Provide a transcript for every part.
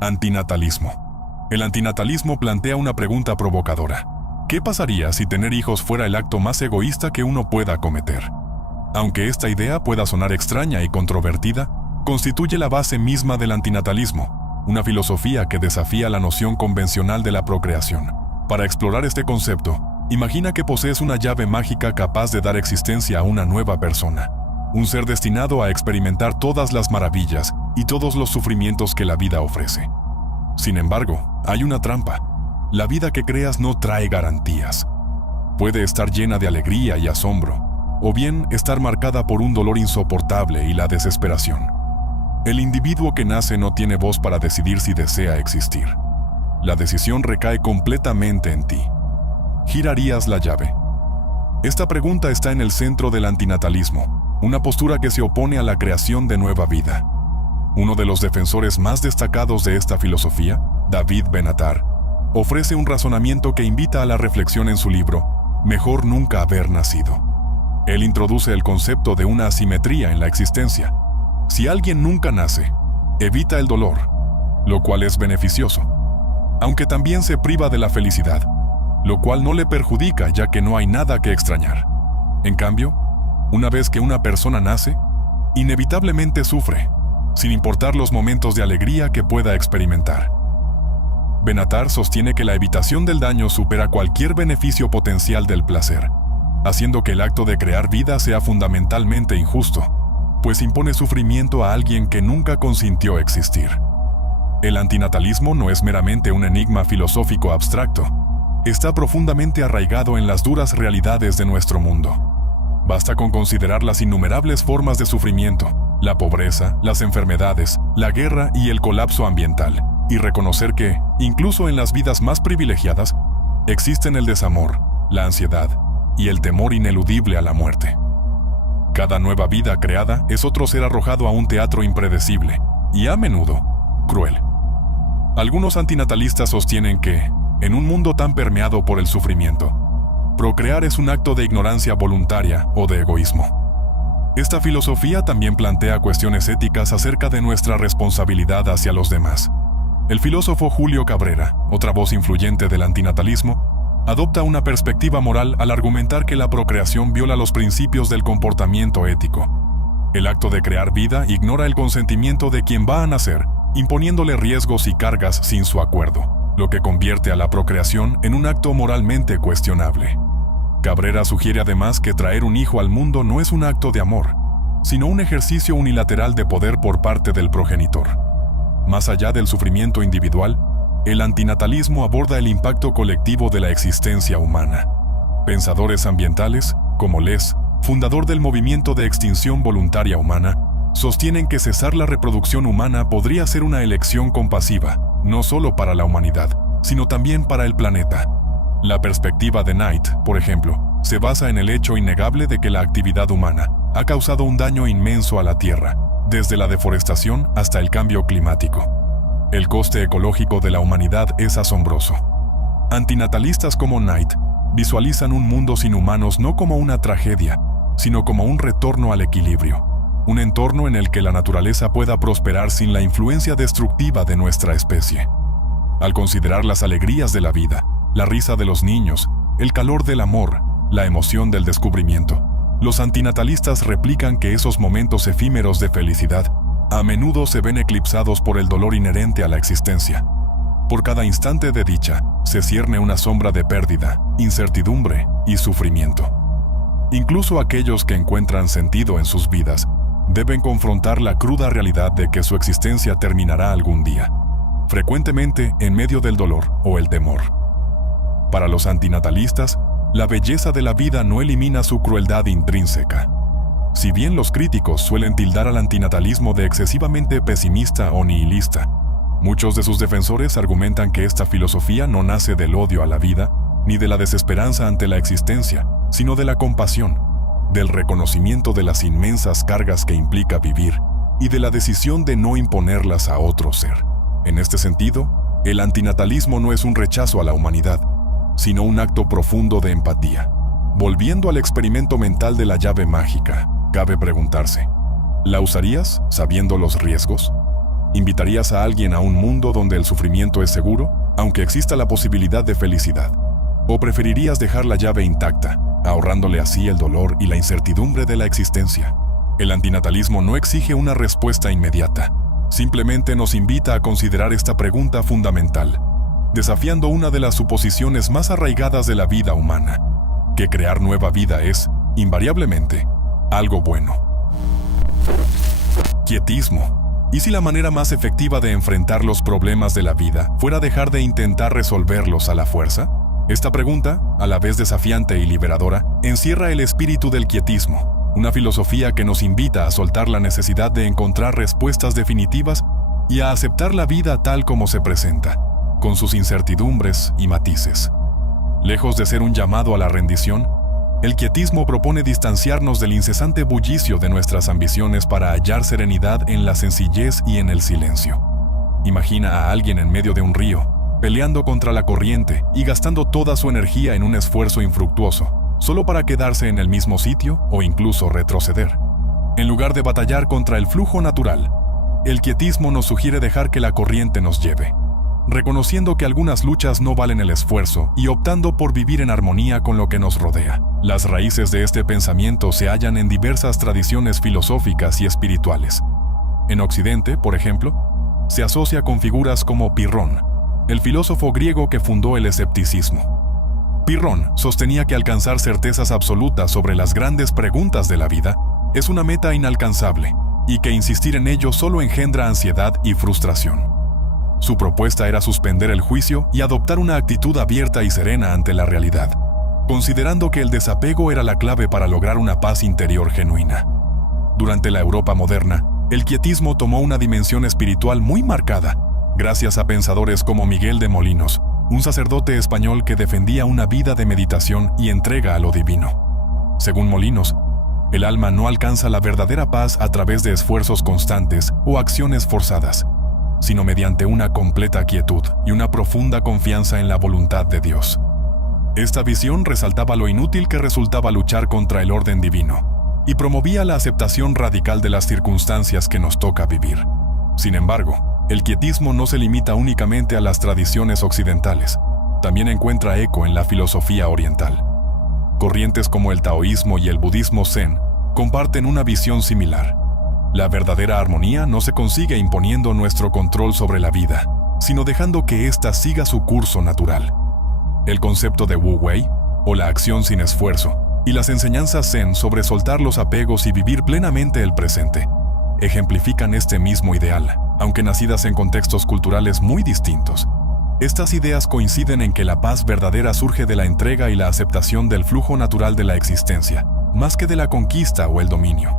Antinatalismo. El antinatalismo plantea una pregunta provocadora. ¿Qué pasaría si tener hijos fuera el acto más egoísta que uno pueda cometer? Aunque esta idea pueda sonar extraña y controvertida, constituye la base misma del antinatalismo, una filosofía que desafía la noción convencional de la procreación. Para explorar este concepto, imagina que posees una llave mágica capaz de dar existencia a una nueva persona, un ser destinado a experimentar todas las maravillas y todos los sufrimientos que la vida ofrece. Sin embargo, hay una trampa. La vida que creas no trae garantías. Puede estar llena de alegría y asombro, o bien estar marcada por un dolor insoportable y la desesperación. El individuo que nace no tiene voz para decidir si desea existir. La decisión recae completamente en ti. ¿Girarías la llave? Esta pregunta está en el centro del antinatalismo, una postura que se opone a la creación de nueva vida. Uno de los defensores más destacados de esta filosofía, David Benatar, ofrece un razonamiento que invita a la reflexión en su libro Mejor nunca haber nacido. Él introduce el concepto de una asimetría en la existencia. Si alguien nunca nace, evita el dolor, lo cual es beneficioso, aunque también se priva de la felicidad, lo cual no le perjudica ya que no hay nada que extrañar. En cambio, una vez que una persona nace, inevitablemente sufre, sin importar los momentos de alegría que pueda experimentar. Benatar sostiene que la evitación del daño supera cualquier beneficio potencial del placer, haciendo que el acto de crear vida sea fundamentalmente injusto, pues impone sufrimiento a alguien que nunca consintió existir. El antinatalismo no es meramente un enigma filosófico abstracto, está profundamente arraigado en las duras realidades de nuestro mundo. Basta con considerar las innumerables formas de sufrimiento, la pobreza, las enfermedades, la guerra y el colapso ambiental, y reconocer que, incluso en las vidas más privilegiadas, existen el desamor, la ansiedad y el temor ineludible a la muerte. Cada nueva vida creada es otro ser arrojado a un teatro impredecible y, a menudo, cruel. Algunos antinatalistas sostienen que, en un mundo tan permeado por el sufrimiento, procrear es un acto de ignorancia voluntaria o de egoísmo. Esta filosofía también plantea cuestiones éticas acerca de nuestra responsabilidad hacia los demás. El filósofo Julio Cabrera, otra voz influyente del antinatalismo, adopta una perspectiva moral al argumentar que la procreación viola los principios del comportamiento ético. El acto de crear vida ignora el consentimiento de quien va a nacer, imponiéndole riesgos y cargas sin su acuerdo, lo que convierte a la procreación en un acto moralmente cuestionable. Cabrera sugiere además que traer un hijo al mundo no es un acto de amor, sino un ejercicio unilateral de poder por parte del progenitor. Más allá del sufrimiento individual, el antinatalismo aborda el impacto colectivo de la existencia humana. Pensadores ambientales, como Les, fundador del movimiento de extinción voluntaria humana, sostienen que cesar la reproducción humana podría ser una elección compasiva, no solo para la humanidad, sino también para el planeta. La perspectiva de Knight, por ejemplo, se basa en el hecho innegable de que la actividad humana ha causado un daño inmenso a la Tierra, desde la deforestación hasta el cambio climático. El coste ecológico de la humanidad es asombroso. Antinatalistas como Knight visualizan un mundo sin humanos no como una tragedia, sino como un retorno al equilibrio, un entorno en el que la naturaleza pueda prosperar sin la influencia destructiva de nuestra especie. Al considerar las alegrías de la vida, la risa de los niños, el calor del amor, la emoción del descubrimiento, los antinatalistas replican que esos momentos efímeros de felicidad a menudo se ven eclipsados por el dolor inherente a la existencia. Por cada instante de dicha, se cierne una sombra de pérdida, incertidumbre y sufrimiento. Incluso aquellos que encuentran sentido en sus vidas deben confrontar la cruda realidad de que su existencia terminará algún día, frecuentemente en medio del dolor o el temor. Para los antinatalistas, la belleza de la vida no elimina su crueldad intrínseca. Si bien los críticos suelen tildar al antinatalismo de excesivamente pesimista o nihilista, muchos de sus defensores argumentan que esta filosofía no nace del odio a la vida, ni de la desesperanza ante la existencia, sino de la compasión, del reconocimiento de las inmensas cargas que implica vivir y de la decisión de no imponerlas a otro ser. En este sentido, el antinatalismo no es un rechazo a la humanidad, sino un acto profundo de empatía. Volviendo al experimento mental de la llave mágica, cabe preguntarse, ¿la usarías sabiendo los riesgos? ¿Invitarías a alguien a un mundo donde el sufrimiento es seguro, aunque exista la posibilidad de felicidad? ¿O preferirías dejar la llave intacta, ahorrándole así el dolor y la incertidumbre de la existencia? El antinatalismo no exige una respuesta inmediata. Simplemente nos invita a considerar esta pregunta fundamental, desafiando una de las suposiciones más arraigadas de la vida humana, que crear nueva vida es, invariablemente, algo bueno. Quietismo. ¿Y si la manera más efectiva de enfrentar los problemas de la vida fuera dejar de intentar resolverlos a la fuerza? Esta pregunta, a la vez desafiante y liberadora, encierra el espíritu del quietismo, una filosofía que nos invita a soltar la necesidad de encontrar respuestas definitivas y a aceptar la vida tal como se presenta, con sus incertidumbres y matices. Lejos de ser un llamado a la rendición, el quietismo propone distanciarnos del incesante bullicio de nuestras ambiciones para hallar serenidad en la sencillez y en el silencio. Imagina a alguien en medio de un río, peleando contra la corriente y gastando toda su energía en un esfuerzo infructuoso, solo para quedarse en el mismo sitio o incluso retroceder. En lugar de batallar contra el flujo natural, el quietismo nos sugiere dejar que la corriente nos lleve, reconociendo que algunas luchas no valen el esfuerzo y optando por vivir en armonía con lo que nos rodea. Las raíces de este pensamiento se hallan en diversas tradiciones filosóficas y espirituales. En Occidente, por ejemplo, se asocia con figuras como Pirrón, el filósofo griego que fundó el escepticismo. Pirrón sostenía que alcanzar certezas absolutas sobre las grandes preguntas de la vida es una meta inalcanzable y que insistir en ello solo engendra ansiedad y frustración. Su propuesta era suspender el juicio y adoptar una actitud abierta y serena ante la realidad, considerando que el desapego era la clave para lograr una paz interior genuina. Durante la Europa moderna, el quietismo tomó una dimensión espiritual muy marcada, gracias a pensadores como Miguel de Molinos, un sacerdote español que defendía una vida de meditación y entrega a lo divino. Según Molinos, el alma no alcanza la verdadera paz a través de esfuerzos constantes o acciones forzadas, sino mediante una completa quietud y una profunda confianza en la voluntad de Dios. Esta visión resaltaba lo inútil que resultaba luchar contra el orden divino y promovía la aceptación radical de las circunstancias que nos toca vivir. Sin embargo, el quietismo no se limita únicamente a las tradiciones occidentales, también encuentra eco en la filosofía oriental. Corrientes como el taoísmo y el budismo zen comparten una visión similar. La verdadera armonía no se consigue imponiendo nuestro control sobre la vida, sino dejando que ésta siga su curso natural. El concepto de Wu Wei, o la acción sin esfuerzo, y las enseñanzas zen sobre soltar los apegos y vivir plenamente el presente, ejemplifican este mismo ideal, aunque nacidas en contextos culturales muy distintos. Estas ideas coinciden en que la paz verdadera surge de la entrega y la aceptación del flujo natural de la existencia, más que de la conquista o el dominio.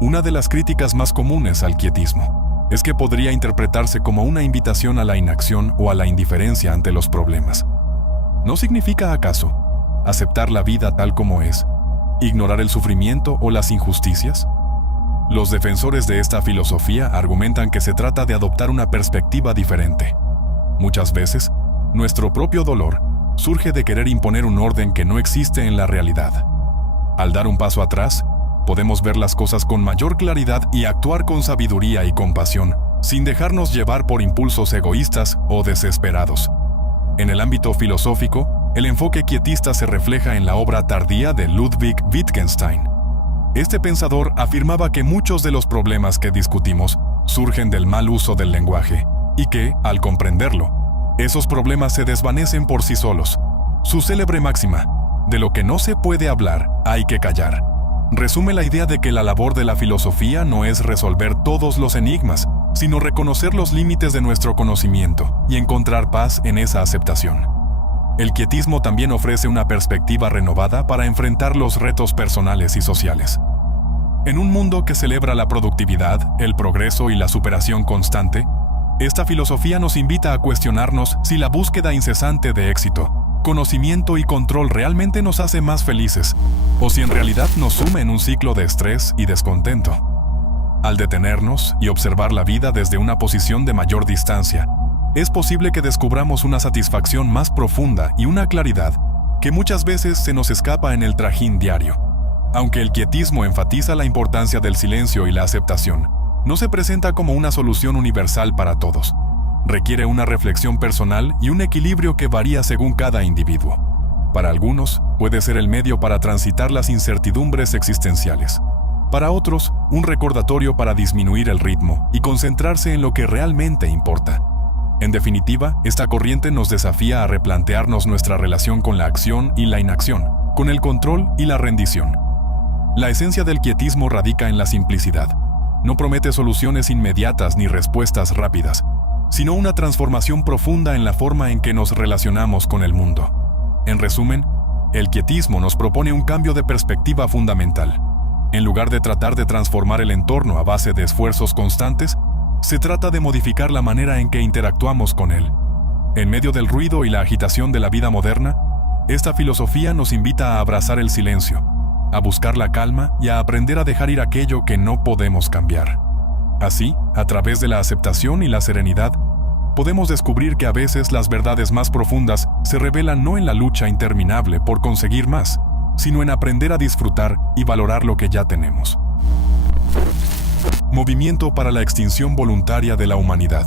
Una de las críticas más comunes al quietismo es que podría interpretarse como una invitación a la inacción o a la indiferencia ante los problemas. ¿No significa acaso aceptar la vida tal como es, ignorar el sufrimiento o las injusticias? Los defensores de esta filosofía argumentan que se trata de adoptar una perspectiva diferente. Muchas veces, nuestro propio dolor surge de querer imponer un orden que no existe en la realidad. Al dar un paso atrás, podemos ver las cosas con mayor claridad y actuar con sabiduría y compasión, sin dejarnos llevar por impulsos egoístas o desesperados. En el ámbito filosófico, el enfoque quietista se refleja en la obra tardía de Ludwig Wittgenstein. Este pensador afirmaba que muchos de los problemas que discutimos surgen del mal uso del lenguaje, y que, al comprenderlo, esos problemas se desvanecen por sí solos. Su célebre máxima, de lo que no se puede hablar, hay que callar, resume la idea de que la labor de la filosofía no es resolver todos los enigmas, sino reconocer los límites de nuestro conocimiento y encontrar paz en esa aceptación. El quietismo también ofrece una perspectiva renovada para enfrentar los retos personales y sociales. En un mundo que celebra la productividad, el progreso y la superación constante, esta filosofía nos invita a cuestionarnos si la búsqueda incesante de éxito, conocimiento y control realmente nos hace más felices, o si en realidad nos sume en un ciclo de estrés y descontento. Al detenernos y observar la vida desde una posición de mayor distancia, es posible que descubramos una satisfacción más profunda y una claridad que muchas veces se nos escapa en el trajín diario. Aunque el quietismo enfatiza la importancia del silencio y la aceptación, no se presenta como una solución universal para todos. Requiere una reflexión personal y un equilibrio que varía según cada individuo. Para algunos, puede ser el medio para transitar las incertidumbres existenciales. Para otros, un recordatorio para disminuir el ritmo y concentrarse en lo que realmente importa. En definitiva, esta corriente nos desafía a replantearnos nuestra relación con la acción y la inacción, con el control y la rendición. La esencia del quietismo radica en la simplicidad. No promete soluciones inmediatas ni respuestas rápidas, sino una transformación profunda en la forma en que nos relacionamos con el mundo. En resumen, el quietismo nos propone un cambio de perspectiva fundamental. En lugar de tratar de transformar el entorno a base de esfuerzos constantes, se trata de modificar la manera en que interactuamos con él. En medio del ruido y la agitación de la vida moderna, esta filosofía nos invita a abrazar el silencio, a buscar la calma y a aprender a dejar ir aquello que no podemos cambiar. Así, a través de la aceptación y la serenidad, podemos descubrir que a veces las verdades más profundas se revelan no en la lucha interminable por conseguir más, sino en aprender a disfrutar y valorar lo que ya tenemos. Movimiento para la extinción voluntaria de la humanidad.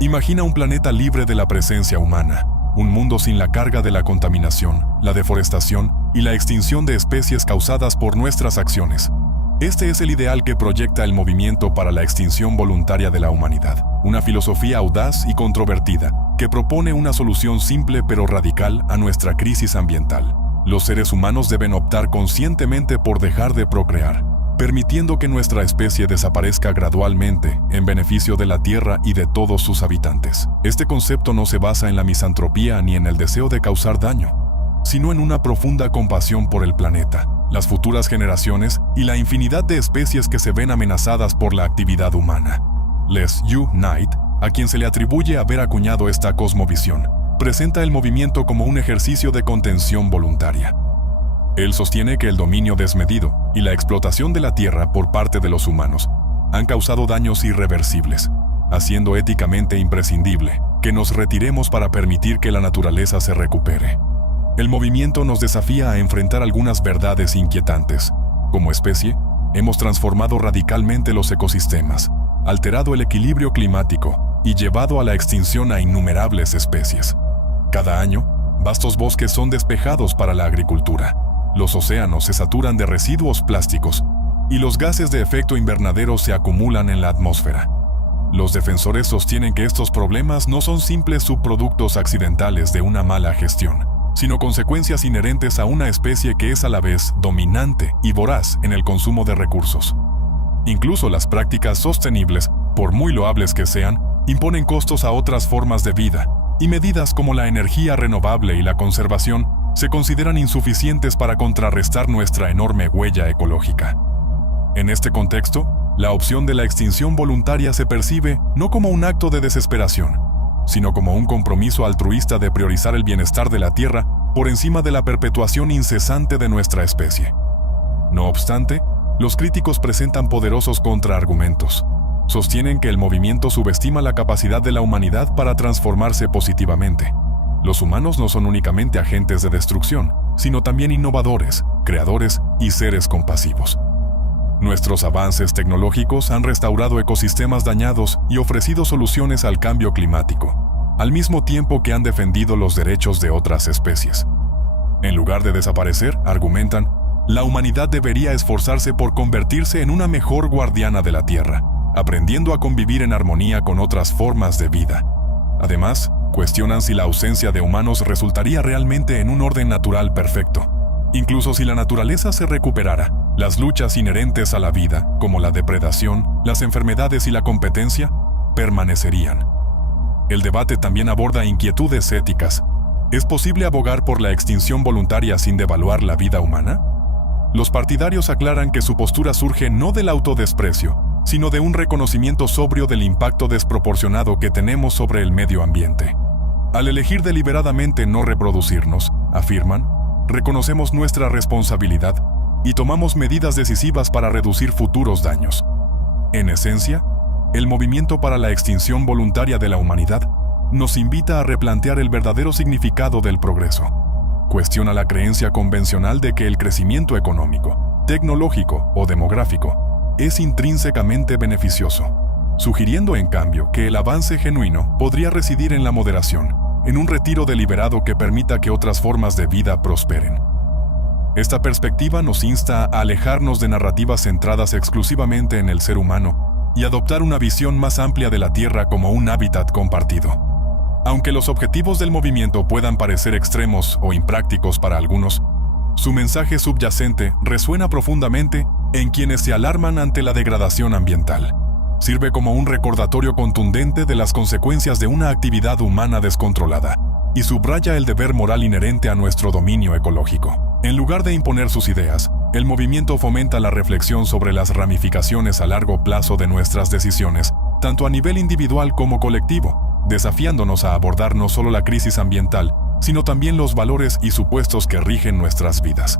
Imagina un planeta libre de la presencia humana, un mundo sin la carga de la contaminación, la deforestación y la extinción de especies causadas por nuestras acciones. Este es el ideal que proyecta el movimiento para la extinción voluntaria de la humanidad, una filosofía audaz y controvertida que propone una solución simple pero radical a nuestra crisis ambiental. Los seres humanos deben optar conscientemente por dejar de procrear, permitiendo que nuestra especie desaparezca gradualmente en beneficio de la Tierra y de todos sus habitantes. Este concepto no se basa en la misantropía ni en el deseo de causar daño, sino en una profunda compasión por el planeta, las futuras generaciones y la infinidad de especies que se ven amenazadas por la actividad humana. Les Yu Knight, a quien se le atribuye haber acuñado esta cosmovisión, presenta el movimiento como un ejercicio de contención voluntaria. Él sostiene que el dominio desmedido y la explotación de la tierra por parte de los humanos han causado daños irreversibles, haciendo éticamente imprescindible que nos retiremos para permitir que la naturaleza se recupere. El movimiento nos desafía a enfrentar algunas verdades inquietantes. Como especie, hemos transformado radicalmente los ecosistemas, alterado el equilibrio climático y llevado a la extinción a innumerables especies. Cada año, vastos bosques son despejados para la agricultura. Los océanos se saturan de residuos plásticos y los gases de efecto invernadero se acumulan en la atmósfera. Los defensores sostienen que estos problemas no son simples subproductos accidentales de una mala gestión, sino consecuencias inherentes a una especie que es a la vez dominante y voraz en el consumo de recursos. Incluso las prácticas sostenibles, por muy loables que sean, imponen costos a otras formas de vida, y medidas como la energía renovable y la conservación se consideran insuficientes para contrarrestar nuestra enorme huella ecológica. En este contexto, la opción de la extinción voluntaria se percibe no como un acto de desesperación, sino como un compromiso altruista de priorizar el bienestar de la Tierra por encima de la perpetuación incesante de nuestra especie. No obstante, los críticos presentan poderosos contraargumentos. Sostienen que el movimiento subestima la capacidad de la humanidad para transformarse positivamente. Los humanos no son únicamente agentes de destrucción, sino también innovadores, creadores y seres compasivos. Nuestros avances tecnológicos han restaurado ecosistemas dañados y ofrecido soluciones al cambio climático, al mismo tiempo que han defendido los derechos de otras especies. En lugar de desaparecer, argumentan, la humanidad debería esforzarse por convertirse en una mejor guardiana de la Tierra, aprendiendo a convivir en armonía con otras formas de vida. Además, cuestionan si la ausencia de humanos resultaría realmente en un orden natural perfecto. Incluso si la naturaleza se recuperara, las luchas inherentes a la vida, como la depredación, las enfermedades y la competencia, permanecerían. El debate también aborda inquietudes éticas. ¿Es posible abogar por la extinción voluntaria sin devaluar la vida humana? Los partidarios aclaran que su postura surge no del autodesprecio, sino de un reconocimiento sobrio del impacto desproporcionado que tenemos sobre el medio ambiente. Al elegir deliberadamente no reproducirnos, afirman, reconocemos nuestra responsabilidad y tomamos medidas decisivas para reducir futuros daños. En esencia, el movimiento para la extinción voluntaria de la humanidad nos invita a replantear el verdadero significado del progreso. Cuestiona la creencia convencional de que el crecimiento económico, tecnológico o demográfico es intrínsecamente beneficioso, sugiriendo en cambio que el avance genuino podría residir en la moderación, en un retiro deliberado que permita que otras formas de vida prosperen. Esta perspectiva nos insta a alejarnos de narrativas centradas exclusivamente en el ser humano y adoptar una visión más amplia de la Tierra como un hábitat compartido. Aunque los objetivos del movimiento puedan parecer extremos o imprácticos para algunos, su mensaje subyacente resuena profundamente en quienes se alarman ante la degradación ambiental. Sirve como un recordatorio contundente de las consecuencias de una actividad humana descontrolada y subraya el deber moral inherente a nuestro dominio ecológico. En lugar de imponer sus ideas, el movimiento fomenta la reflexión sobre las ramificaciones a largo plazo de nuestras decisiones, tanto a nivel individual como colectivo, desafiándonos a abordar no solo la crisis ambiental, sino también los valores y supuestos que rigen nuestras vidas.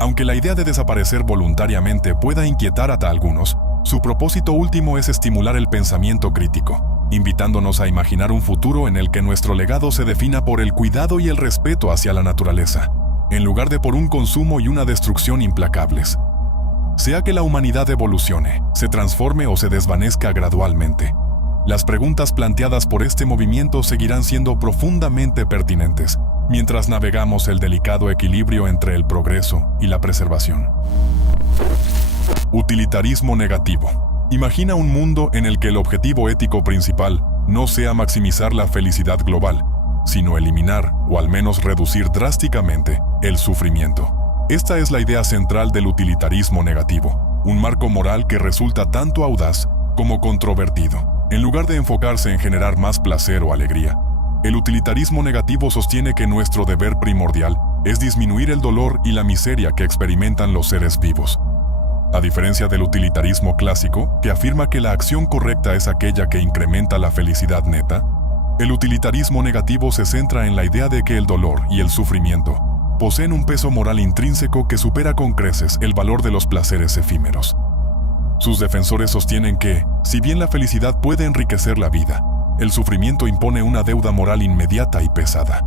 Aunque la idea de desaparecer voluntariamente pueda inquietar a algunos, su propósito último es estimular el pensamiento crítico, invitándonos a imaginar un futuro en el que nuestro legado se defina por el cuidado y el respeto hacia la naturaleza, en lugar de por un consumo y una destrucción implacables. Sea que la humanidad evolucione, se transforme o se desvanezca gradualmente, las preguntas planteadas por este movimiento seguirán siendo profundamente pertinentes, mientras navegamos el delicado equilibrio entre el progreso y la preservación. Utilitarismo negativo. Imagina un mundo en el que el objetivo ético principal no sea maximizar la felicidad global, sino eliminar, o al menos reducir drásticamente, el sufrimiento. Esta es la idea central del utilitarismo negativo, un marco moral que resulta tanto audaz como controvertido. En lugar de enfocarse en generar más placer o alegría, el utilitarismo negativo sostiene que nuestro deber primordial es disminuir el dolor y la miseria que experimentan los seres vivos. A diferencia del utilitarismo clásico, que afirma que la acción correcta es aquella que incrementa la felicidad neta, el utilitarismo negativo se centra en la idea de que el dolor y el sufrimiento poseen un peso moral intrínseco que supera con creces el valor de los placeres efímeros. Sus defensores sostienen que, si bien la felicidad puede enriquecer la vida, el sufrimiento impone una deuda moral inmediata y pesada.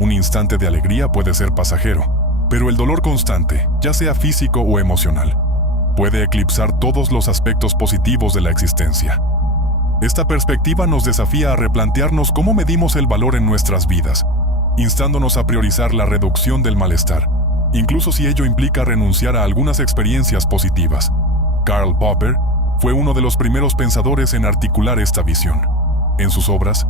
Un instante de alegría puede ser pasajero, pero el dolor constante, ya sea físico o emocional, puede eclipsar todos los aspectos positivos de la existencia. Esta perspectiva nos desafía a replantearnos cómo medimos el valor en nuestras vidas, instándonos a priorizar la reducción del malestar, incluso si ello implica renunciar a algunas experiencias positivas. Karl Popper fue uno de los primeros pensadores en articular esta visión. En sus obras,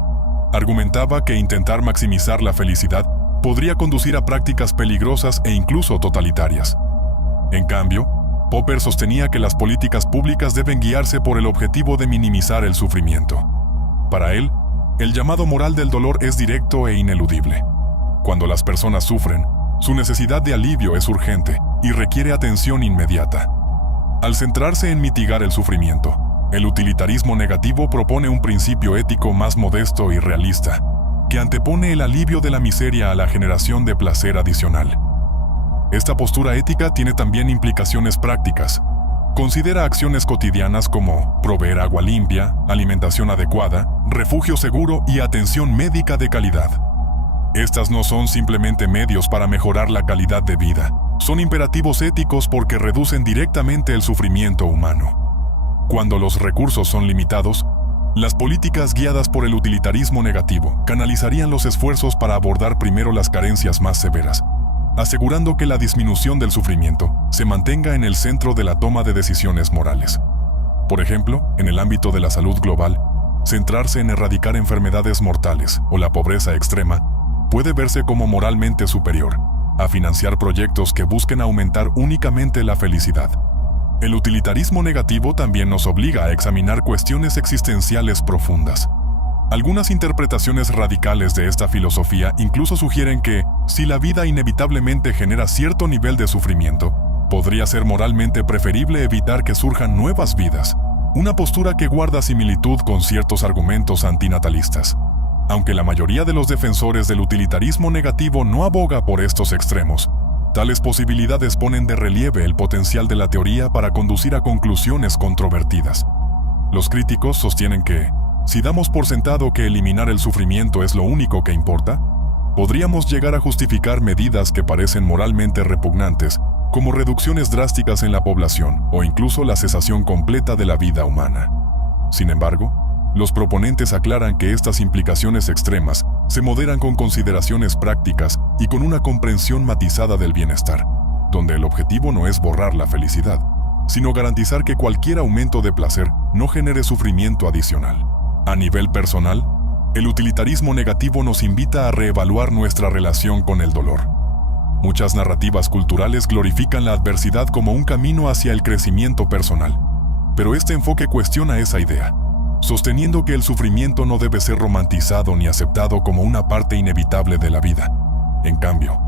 argumentaba que intentar maximizar la felicidad podría conducir a prácticas peligrosas e incluso totalitarias. En cambio, Popper sostenía que las políticas públicas deben guiarse por el objetivo de minimizar el sufrimiento. Para él, el llamado moral del dolor es directo e ineludible. Cuando las personas sufren, su necesidad de alivio es urgente y requiere atención inmediata. Al centrarse en mitigar el sufrimiento, el utilitarismo negativo propone un principio ético más modesto y realista, que antepone el alivio de la miseria a la generación de placer adicional. Esta postura ética tiene también implicaciones prácticas. Considera acciones cotidianas como proveer agua limpia, alimentación adecuada, refugio seguro y atención médica de calidad. Estas no son simplemente medios para mejorar la calidad de vida, son imperativos éticos porque reducen directamente el sufrimiento humano. Cuando los recursos son limitados, las políticas guiadas por el utilitarismo negativo canalizarían los esfuerzos para abordar primero las carencias más severas, asegurando que la disminución del sufrimiento se mantenga en el centro de la toma de decisiones morales. Por ejemplo, en el ámbito de la salud global, centrarse en erradicar enfermedades mortales o la pobreza extrema puede verse como moralmente superior a financiar proyectos que busquen aumentar únicamente la felicidad. El utilitarismo negativo también nos obliga a examinar cuestiones existenciales profundas. Algunas interpretaciones radicales de esta filosofía incluso sugieren que, si la vida inevitablemente genera cierto nivel de sufrimiento, podría ser moralmente preferible evitar que surjan nuevas vidas, una postura que guarda similitud con ciertos argumentos antinatalistas. Aunque la mayoría de los defensores del utilitarismo negativo no aboga por estos extremos, tales posibilidades ponen de relieve el potencial de la teoría para conducir a conclusiones controvertidas. Los críticos sostienen que, si damos por sentado que eliminar el sufrimiento es lo único que importa, podríamos llegar a justificar medidas que parecen moralmente repugnantes, como reducciones drásticas en la población o incluso la cesación completa de la vida humana. Sin embargo, los proponentes aclaran que estas implicaciones extremas se moderan con consideraciones prácticas y con una comprensión matizada del bienestar, donde el objetivo no es borrar la felicidad, sino garantizar que cualquier aumento de placer no genere sufrimiento adicional. A nivel personal, el utilitarismo negativo nos invita a reevaluar nuestra relación con el dolor. Muchas narrativas culturales glorifican la adversidad como un camino hacia el crecimiento personal, pero este enfoque cuestiona esa idea, sosteniendo que el sufrimiento no debe ser romantizado ni aceptado como una parte inevitable de la vida. En cambio,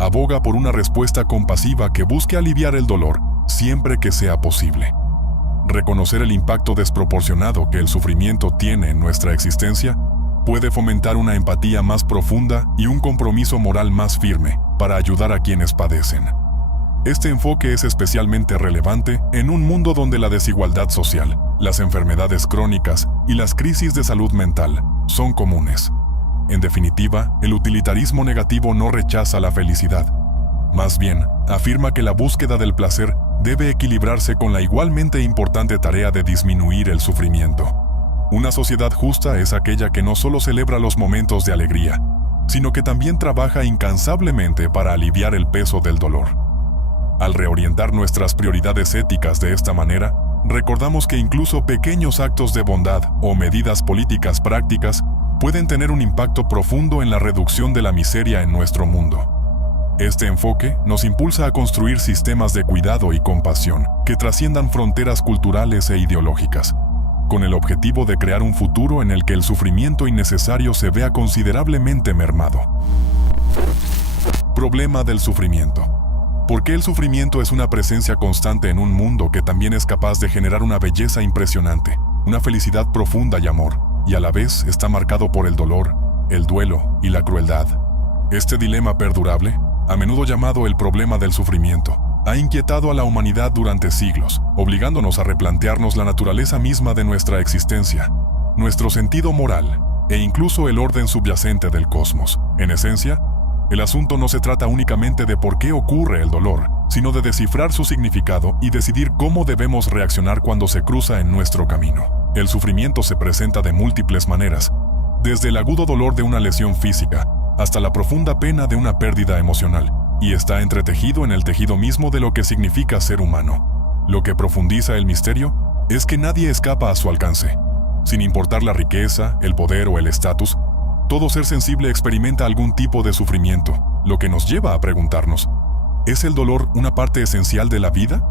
aboga por una respuesta compasiva que busque aliviar el dolor siempre que sea posible. Reconocer el impacto desproporcionado que el sufrimiento tiene en nuestra existencia puede fomentar una empatía más profunda y un compromiso moral más firme para ayudar a quienes padecen. Este enfoque es especialmente relevante en un mundo donde la desigualdad social, las enfermedades crónicas y las crisis de salud mental son comunes. En definitiva, el utilitarismo negativo no rechaza la felicidad. Más bien, afirma que la búsqueda del placer debe equilibrarse con la igualmente importante tarea de disminuir el sufrimiento. Una sociedad justa es aquella que no solo celebra los momentos de alegría, sino que también trabaja incansablemente para aliviar el peso del dolor. Al reorientar nuestras prioridades éticas de esta manera, recordamos que incluso pequeños actos de bondad o medidas políticas prácticas pueden tener un impacto profundo en la reducción de la miseria en nuestro mundo. Este enfoque nos impulsa a construir sistemas de cuidado y compasión que trasciendan fronteras culturales e ideológicas, con el objetivo de crear un futuro en el que el sufrimiento innecesario se vea considerablemente mermado. Problema del sufrimiento. ¿Por qué el sufrimiento es una presencia constante en un mundo que también es capaz de generar una belleza impresionante, una felicidad profunda y amor, y a la vez está marcado por el dolor, el duelo y la crueldad? Este dilema perdurable, a menudo llamado el problema del sufrimiento, ha inquietado a la humanidad durante siglos, obligándonos a replantearnos la naturaleza misma de nuestra existencia, nuestro sentido moral e incluso el orden subyacente del cosmos. En esencia, el asunto no se trata únicamente de por qué ocurre el dolor, sino de descifrar su significado y decidir cómo debemos reaccionar cuando se cruza en nuestro camino. El sufrimiento se presenta de múltiples maneras, desde el agudo dolor de una lesión física hasta la profunda pena de una pérdida emocional, y está entretejido en el tejido mismo de lo que significa ser humano. Lo que profundiza el misterio es que nadie escapa a su alcance. Sin importar la riqueza, el poder o el estatus, todo ser sensible experimenta algún tipo de sufrimiento, lo que nos lleva a preguntarnos: ¿es el dolor una parte esencial de la vida?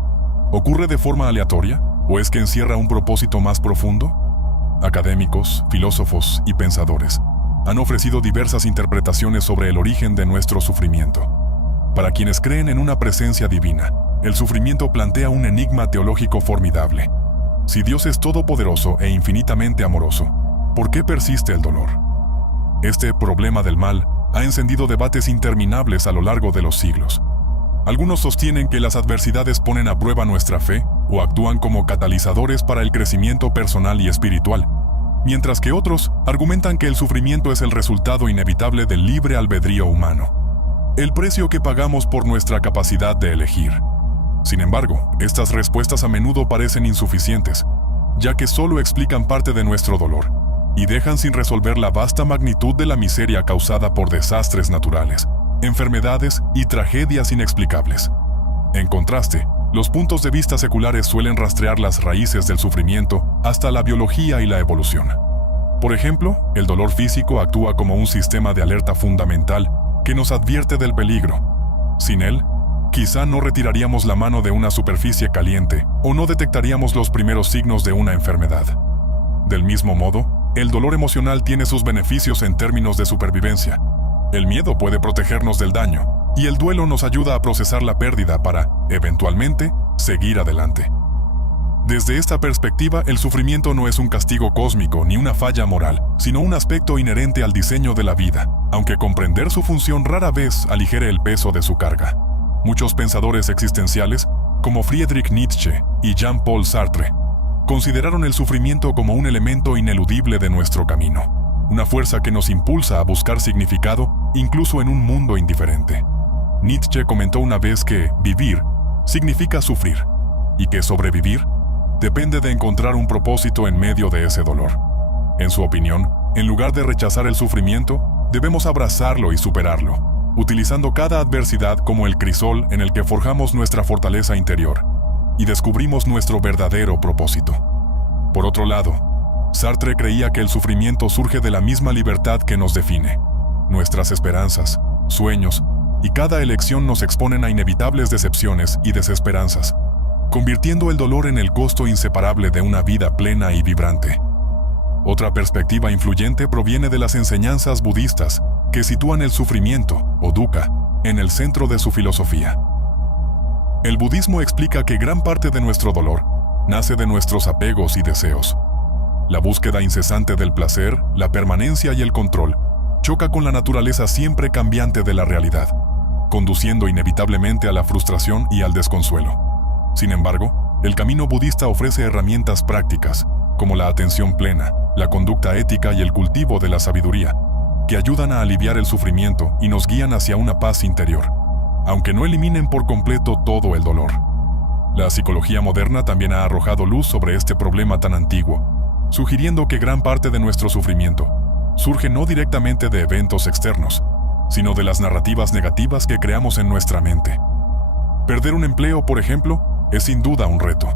¿Ocurre de forma aleatoria? ¿O es que encierra un propósito más profundo? Académicos, filósofos y pensadores han ofrecido diversas interpretaciones sobre el origen de nuestro sufrimiento. Para quienes creen en una presencia divina, el sufrimiento plantea un enigma teológico formidable. Si Dios es todopoderoso e infinitamente amoroso, ¿por qué persiste el dolor? Este problema del mal ha encendido debates interminables a lo largo de los siglos. Algunos sostienen que las adversidades ponen a prueba nuestra fe o actúan como catalizadores para el crecimiento personal y espiritual, mientras que otros argumentan que el sufrimiento es el resultado inevitable del libre albedrío humano, el precio que pagamos por nuestra capacidad de elegir. Sin embargo, estas respuestas a menudo parecen insuficientes, ya que solo explican parte de nuestro dolor y dejan sin resolver la vasta magnitud de la miseria causada por desastres naturales, enfermedades y tragedias inexplicables. En contraste, los puntos de vista seculares suelen rastrear las raíces del sufrimiento hasta la biología y la evolución. Por ejemplo, el dolor físico actúa como un sistema de alerta fundamental que nos advierte del peligro. Sin él, quizá no retiraríamos la mano de una superficie caliente o no detectaríamos los primeros signos de una enfermedad. Del mismo modo, el dolor emocional tiene sus beneficios en términos de supervivencia. El miedo puede protegernos del daño, y el duelo nos ayuda a procesar la pérdida para, eventualmente, seguir adelante. Desde esta perspectiva, el sufrimiento no es un castigo cósmico ni una falla moral, sino un aspecto inherente al diseño de la vida, aunque comprender su función rara vez aligere el peso de su carga. Muchos pensadores existenciales, como Friedrich Nietzsche y Jean-Paul Sartre, consideraron el sufrimiento como un elemento ineludible de nuestro camino, una fuerza que nos impulsa a buscar significado incluso en un mundo indiferente. Nietzsche comentó una vez que vivir significa sufrir, y que sobrevivir depende de encontrar un propósito en medio de ese dolor. En su opinión, en lugar de rechazar el sufrimiento, debemos abrazarlo y superarlo, utilizando cada adversidad como el crisol en el que forjamos nuestra fortaleza interior y descubrimos nuestro verdadero propósito. Por otro lado, Sartre creía que el sufrimiento surge de la misma libertad que nos define. Nuestras esperanzas, sueños y cada elección nos exponen a inevitables decepciones y desesperanzas, convirtiendo el dolor en el costo inseparable de una vida plena y vibrante. Otra perspectiva influyente proviene de las enseñanzas budistas, que sitúan el sufrimiento, o dukkha, en el centro de su filosofía. El budismo explica que gran parte de nuestro dolor nace de nuestros apegos y deseos. La búsqueda incesante del placer, la permanencia y el control choca con la naturaleza siempre cambiante de la realidad, conduciendo inevitablemente a la frustración y al desconsuelo. Sin embargo, el camino budista ofrece herramientas prácticas, como la atención plena, la conducta ética y el cultivo de la sabiduría, que ayudan a aliviar el sufrimiento y nos guían hacia una paz interior, aunque no eliminen por completo todo el dolor. La psicología moderna también ha arrojado luz sobre este problema tan antiguo, sugiriendo que gran parte de nuestro sufrimiento surge no directamente de eventos externos, sino de las narrativas negativas que creamos en nuestra mente. Perder un empleo, por ejemplo, es sin duda un reto.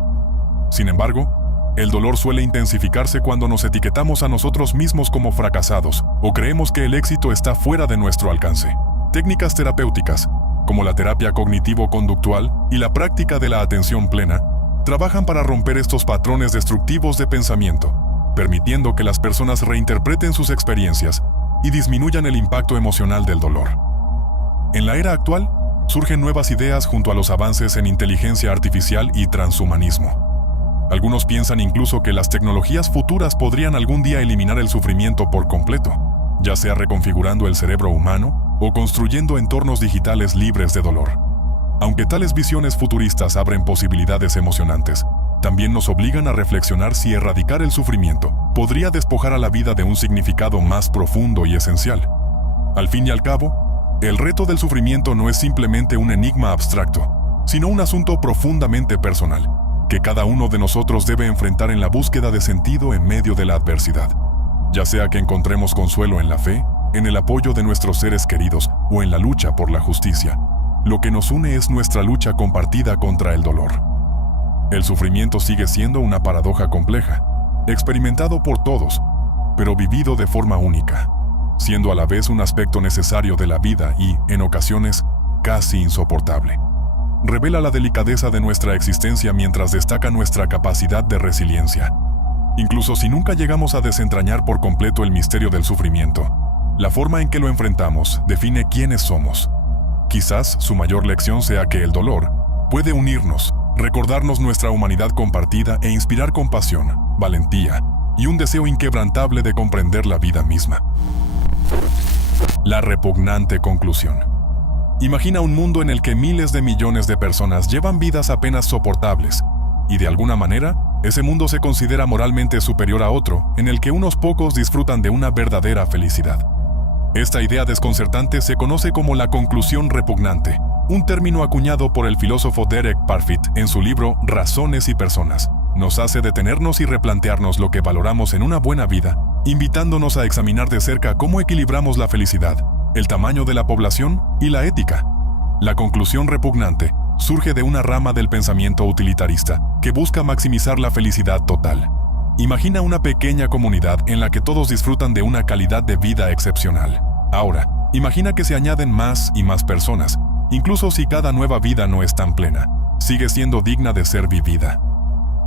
Sin embargo, el dolor suele intensificarse cuando nos etiquetamos a nosotros mismos como fracasados o creemos que el éxito está fuera de nuestro alcance. Técnicas terapéuticas, como la terapia cognitivo-conductual y la práctica de la atención plena, trabajan para romper estos patrones destructivos de pensamiento, permitiendo que las personas reinterpreten sus experiencias y disminuyan el impacto emocional del dolor. En la era actual, surgen nuevas ideas junto a los avances en inteligencia artificial y transhumanismo. Algunos piensan incluso que las tecnologías futuras podrían algún día eliminar el sufrimiento por completo, ya sea reconfigurando el cerebro humano o construyendo entornos digitales libres de dolor. Aunque tales visiones futuristas abren posibilidades emocionantes, también nos obligan a reflexionar si erradicar el sufrimiento podría despojar a la vida de un significado más profundo y esencial. Al fin y al cabo, el reto del sufrimiento no es simplemente un enigma abstracto, sino un asunto profundamente personal, que cada uno de nosotros debe enfrentar en la búsqueda de sentido en medio de la adversidad. Ya sea que encontremos consuelo en la fe, en el apoyo de nuestros seres queridos o en la lucha por la justicia, lo que nos une es nuestra lucha compartida contra el dolor. El sufrimiento sigue siendo una paradoja compleja, experimentado por todos, pero vivido de forma única, siendo a la vez un aspecto necesario de la vida y, en ocasiones, casi insoportable. Revela la delicadeza de nuestra existencia mientras destaca nuestra capacidad de resiliencia. Incluso si nunca llegamos a desentrañar por completo el misterio del sufrimiento, la forma en que lo enfrentamos define quiénes somos. Quizás su mayor lección sea que el dolor puede unirnos, recordarnos nuestra humanidad compartida e inspirar compasión, valentía y un deseo inquebrantable de comprender la vida misma. La repugnante conclusión. Imagina un mundo en el que miles de millones de personas llevan vidas apenas soportables, y de alguna manera, ese mundo se considera moralmente superior a otro, en el que unos pocos disfrutan de una verdadera felicidad. Esta idea desconcertante se conoce como la conclusión repugnante, un término acuñado por el filósofo Derek Parfit en su libro Razones y Personas. Nos hace detenernos y replantearnos lo que valoramos en una buena vida, invitándonos a examinar de cerca cómo equilibramos la felicidad, el tamaño de la población y la ética. La conclusión repugnante surge de una rama del pensamiento utilitarista que busca maximizar la felicidad total. Imagina una pequeña comunidad en la que todos disfrutan de una calidad de vida excepcional. Ahora, imagina que se añaden más y más personas, incluso si cada nueva vida no es tan plena, sigue siendo digna de ser vivida.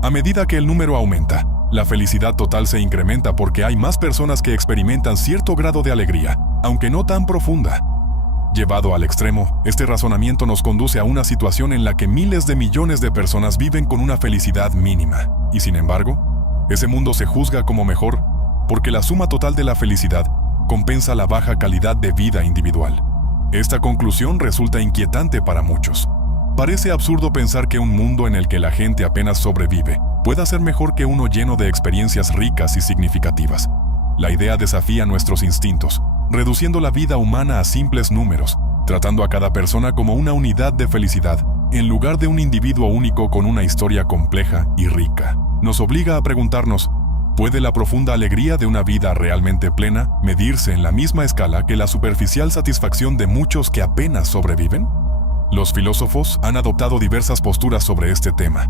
A medida que el número aumenta, la felicidad total se incrementa porque hay más personas que experimentan cierto grado de alegría, aunque no tan profunda. Llevado al extremo, este razonamiento nos conduce a una situación en la que miles de millones de personas viven con una felicidad mínima, y sin embargo, ese mundo se juzga como mejor porque la suma total de la felicidad compensa la baja calidad de vida individual. Esta conclusión resulta inquietante para muchos. Parece absurdo pensar que un mundo en el que la gente apenas sobrevive pueda ser mejor que uno lleno de experiencias ricas y significativas. La idea desafía nuestros instintos, reduciendo la vida humana a simples números, tratando a cada persona como una unidad de felicidad, en lugar de un individuo único con una historia compleja y rica, nos obliga a preguntarnos, ¿puede la profunda alegría de una vida realmente plena medirse en la misma escala que la superficial satisfacción de muchos que apenas sobreviven? Los filósofos han adoptado diversas posturas sobre este tema.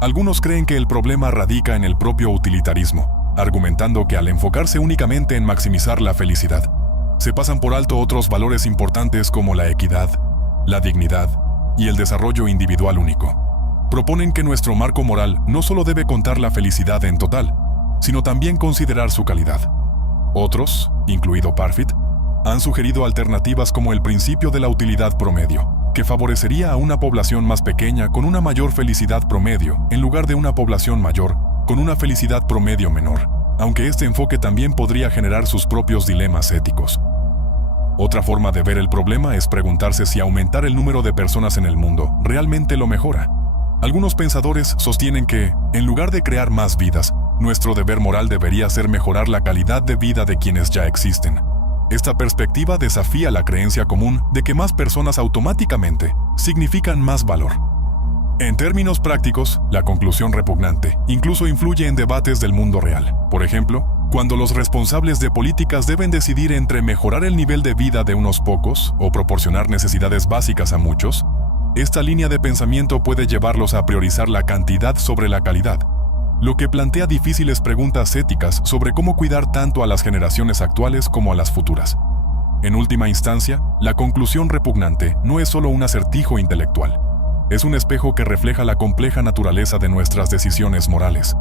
Algunos creen que el problema radica en el propio utilitarismo, argumentando que al enfocarse únicamente en maximizar la felicidad, se pasan por alto otros valores importantes como la equidad, la dignidad y el desarrollo individual único. Proponen que nuestro marco moral no solo debe contar la felicidad en total, sino también considerar su calidad. Otros, incluido Parfit, han sugerido alternativas como el principio de la utilidad promedio, que favorecería a una población más pequeña con una mayor felicidad promedio, en lugar de una población mayor con una felicidad promedio menor, aunque este enfoque también podría generar sus propios dilemas éticos. Otra forma de ver el problema es preguntarse si aumentar el número de personas en el mundo realmente lo mejora. Algunos pensadores sostienen que, en lugar de crear más vidas, nuestro deber moral debería ser mejorar la calidad de vida de quienes ya existen. Esta perspectiva desafía la creencia común de que más personas automáticamente significan más valor. En términos prácticos, la conclusión repugnante incluso influye en debates del mundo real. Por ejemplo, cuando los responsables de políticas deben decidir entre mejorar el nivel de vida de unos pocos o proporcionar necesidades básicas a muchos, esta línea de pensamiento puede llevarlos a priorizar la cantidad sobre la calidad, lo que plantea difíciles preguntas éticas sobre cómo cuidar tanto a las generaciones actuales como a las futuras. En última instancia, la conclusión repugnante no es solo un acertijo intelectual. Es un espejo que refleja la compleja naturaleza de nuestras decisiones morales.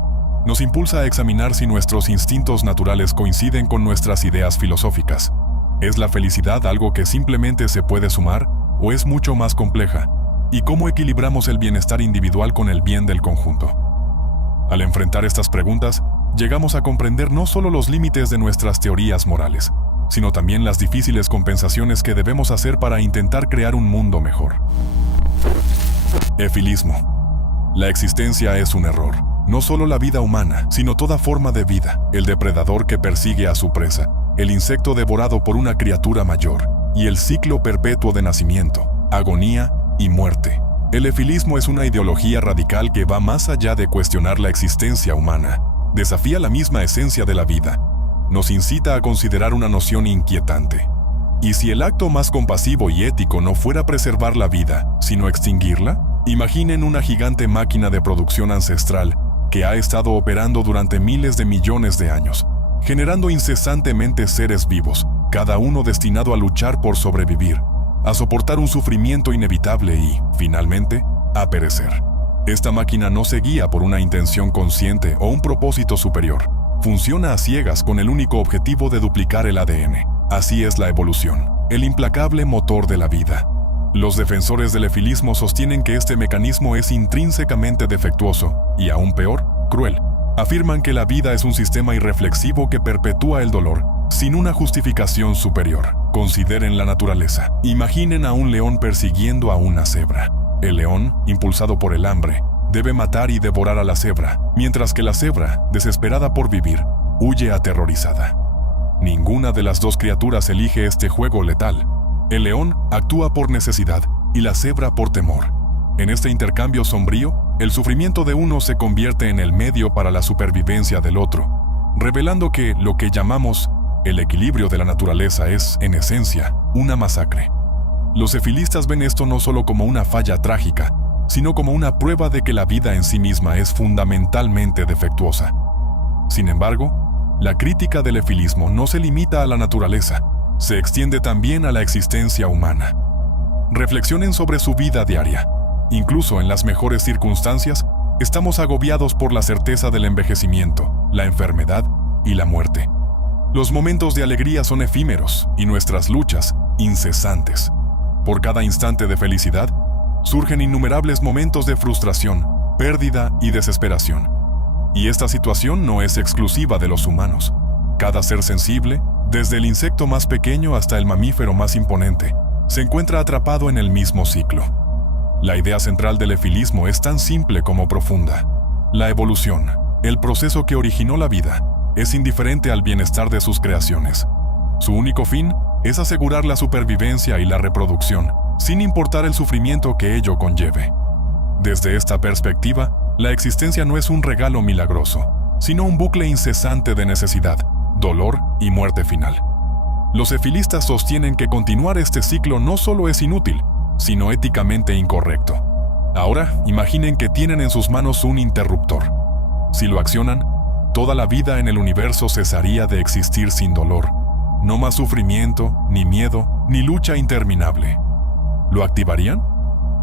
Nos impulsa a examinar si nuestros instintos naturales coinciden con nuestras ideas filosóficas. ¿Es la felicidad algo que simplemente se puede sumar o es mucho más compleja? ¿Y cómo equilibramos el bienestar individual con el bien del conjunto? Al enfrentar estas preguntas, llegamos a comprender no solo los límites de nuestras teorías morales, sino también las difíciles compensaciones que debemos hacer para intentar crear un mundo mejor. Efilismo. La existencia es un error. No solo la vida humana, sino toda forma de vida, el depredador que persigue a su presa, el insecto devorado por una criatura mayor, y el ciclo perpetuo de nacimiento, agonía y muerte. El efilismo es una ideología radical que va más allá de cuestionar la existencia humana. Desafía la misma esencia de la vida. Nos incita a considerar una noción inquietante. ¿Y si el acto más compasivo y ético no fuera preservar la vida, sino extinguirla? Imaginen una gigante máquina de producción ancestral que ha estado operando durante miles de millones de años, generando incesantemente seres vivos, cada uno destinado a luchar por sobrevivir, a soportar un sufrimiento inevitable y, finalmente, a perecer. Esta máquina no se guía por una intención consciente o un propósito superior. Funciona a ciegas con el único objetivo de duplicar el ADN. Así es la evolución, el implacable motor de la vida. Los defensores del efilismo sostienen que este mecanismo es intrínsecamente defectuoso y, aún peor, cruel. Afirman que la vida es un sistema irreflexivo que perpetúa el dolor, sin una justificación superior. Consideren la naturaleza. Imaginen a un león persiguiendo a una cebra. El león, impulsado por el hambre, debe matar y devorar a la cebra, mientras que la cebra, desesperada por vivir, huye aterrorizada. Ninguna de las dos criaturas elige este juego letal. El león actúa por necesidad y la cebra por temor. En este intercambio sombrío, el sufrimiento de uno se convierte en el medio para la supervivencia del otro, revelando que lo que llamamos el equilibrio de la naturaleza es, en esencia, una masacre. Los efilistas ven esto no solo como una falla trágica, sino como una prueba de que la vida en sí misma es fundamentalmente defectuosa. Sin embargo, la crítica del efilismo no se limita a la naturaleza, se extiende también a la existencia humana. Reflexionen sobre su vida diaria. Incluso en las mejores circunstancias, estamos agobiados por la certeza del envejecimiento, la enfermedad y la muerte. Los momentos de alegría son efímeros y nuestras luchas, incesantes. Por cada instante de felicidad, surgen innumerables momentos de frustración, pérdida y desesperación. Y esta situación no es exclusiva de los humanos. Cada ser sensible, desde el insecto más pequeño hasta el mamífero más imponente, se encuentra atrapado en el mismo ciclo. La idea central del efilismo es tan simple como profunda. La evolución, el proceso que originó la vida, es indiferente al bienestar de sus creaciones. Su único fin es asegurar la supervivencia y la reproducción, sin importar el sufrimiento que ello conlleve. Desde esta perspectiva, la existencia no es un regalo milagroso, sino un bucle incesante de necesidad, dolor y muerte final. Los efilistas sostienen que continuar este ciclo no solo es inútil, sino éticamente incorrecto. Ahora, imaginen que tienen en sus manos un interruptor. Si lo accionan, toda la vida en el universo cesaría de existir sin dolor. No más sufrimiento, ni miedo, ni lucha interminable. ¿Lo activarían?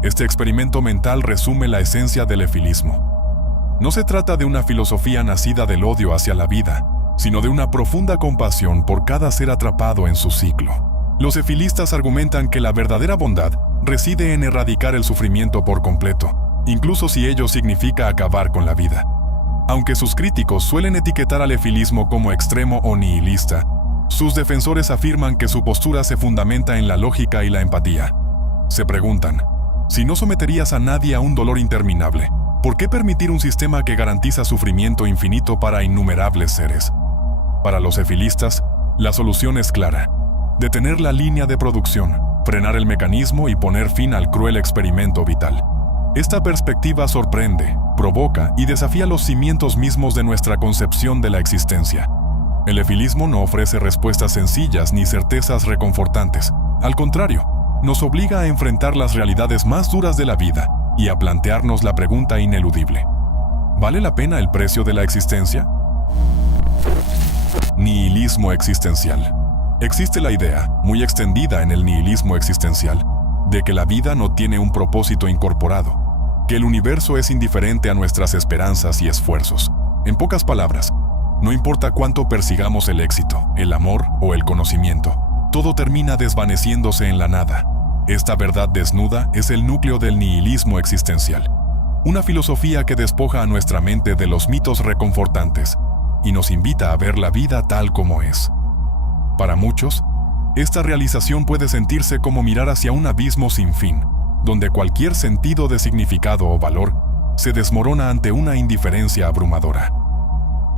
Este experimento mental resume la esencia del efilismo. No se trata de una filosofía nacida del odio hacia la vida, sino de una profunda compasión por cada ser atrapado en su ciclo. Los efilistas argumentan que la verdadera bondad reside en erradicar el sufrimiento por completo, incluso si ello significa acabar con la vida. Aunque sus críticos suelen etiquetar al efilismo como extremo o nihilista, sus defensores afirman que su postura se fundamenta en la lógica y la empatía. Se preguntan, si no someterías a nadie a un dolor interminable, ¿por qué permitir un sistema que garantiza sufrimiento infinito para innumerables seres? Para los efilistas, la solución es clara: detener la línea de producción, frenar el mecanismo y poner fin al cruel experimento vital. Esta perspectiva sorprende, provoca y desafía los cimientos mismos de nuestra concepción de la existencia. El efilismo no ofrece respuestas sencillas ni certezas reconfortantes. Al contrario, nos obliga a enfrentar las realidades más duras de la vida y a plantearnos la pregunta ineludible: ¿vale la pena el precio de la existencia? Nihilismo existencial. Existe la idea, muy extendida en el nihilismo existencial, de que la vida no tiene un propósito incorporado, que el universo es indiferente a nuestras esperanzas y esfuerzos. En pocas palabras, no importa cuánto persigamos el éxito, el amor o el conocimiento, todo termina desvaneciéndose en la nada. Esta verdad desnuda es el núcleo del nihilismo existencial, una filosofía que despoja a nuestra mente de los mitos reconfortantes y nos invita a ver la vida tal como es. Para muchos, esta realización puede sentirse como mirar hacia un abismo sin fin, donde cualquier sentido de significado o valor se desmorona ante una indiferencia abrumadora.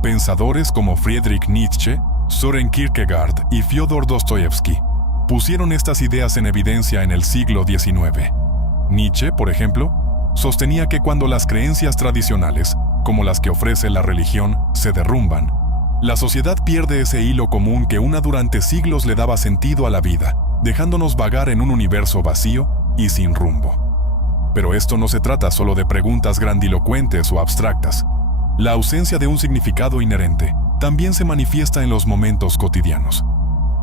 Pensadores como Friedrich Nietzsche, Søren Kierkegaard y Fyodor Dostoyevsky pusieron estas ideas en evidencia en el siglo XIX. Nietzsche, por ejemplo, sostenía que cuando las creencias tradicionales, como las que ofrece la religión, se derrumban, la sociedad pierde ese hilo común que durante siglos le daba sentido a la vida, dejándonos vagar en un universo vacío y sin rumbo. Pero esto no se trata solo de preguntas grandilocuentes o abstractas. La ausencia de un significado inherente también se manifiesta en los momentos cotidianos.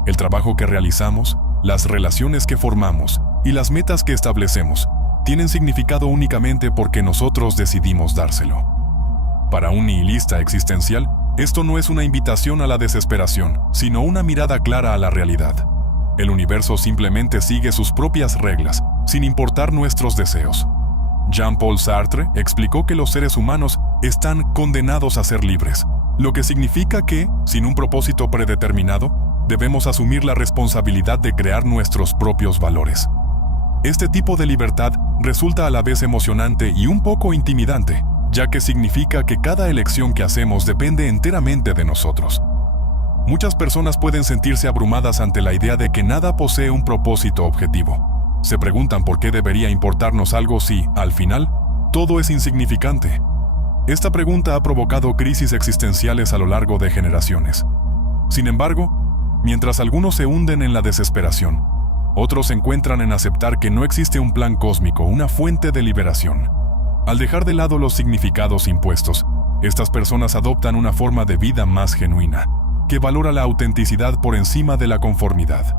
El trabajo que realizamos, las relaciones que formamos y las metas que establecemos tienen significado únicamente porque nosotros decidimos dárselo. Para un nihilista existencial, esto no es una invitación a la desesperación, sino una mirada clara a la realidad. El universo simplemente sigue sus propias reglas, sin importar nuestros deseos. Jean-Paul Sartre explicó que los seres humanos están condenados a ser libres, lo que significa que, sin un propósito predeterminado, debemos asumir la responsabilidad de crear nuestros propios valores. Este tipo de libertad resulta a la vez emocionante y un poco intimidante, ya que significa que cada elección que hacemos depende enteramente de nosotros. Muchas personas pueden sentirse abrumadas ante la idea de que nada posee un propósito objetivo. Se preguntan por qué debería importarnos algo si, al final, todo es insignificante. Esta pregunta ha provocado crisis existenciales a lo largo de generaciones. Sin embargo, mientras algunos se hunden en la desesperación, otros se encuentran en aceptar que no existe un plan cósmico, una fuente de liberación. Al dejar de lado los significados impuestos, estas personas adoptan una forma de vida más genuina, que valora la autenticidad por encima de la conformidad.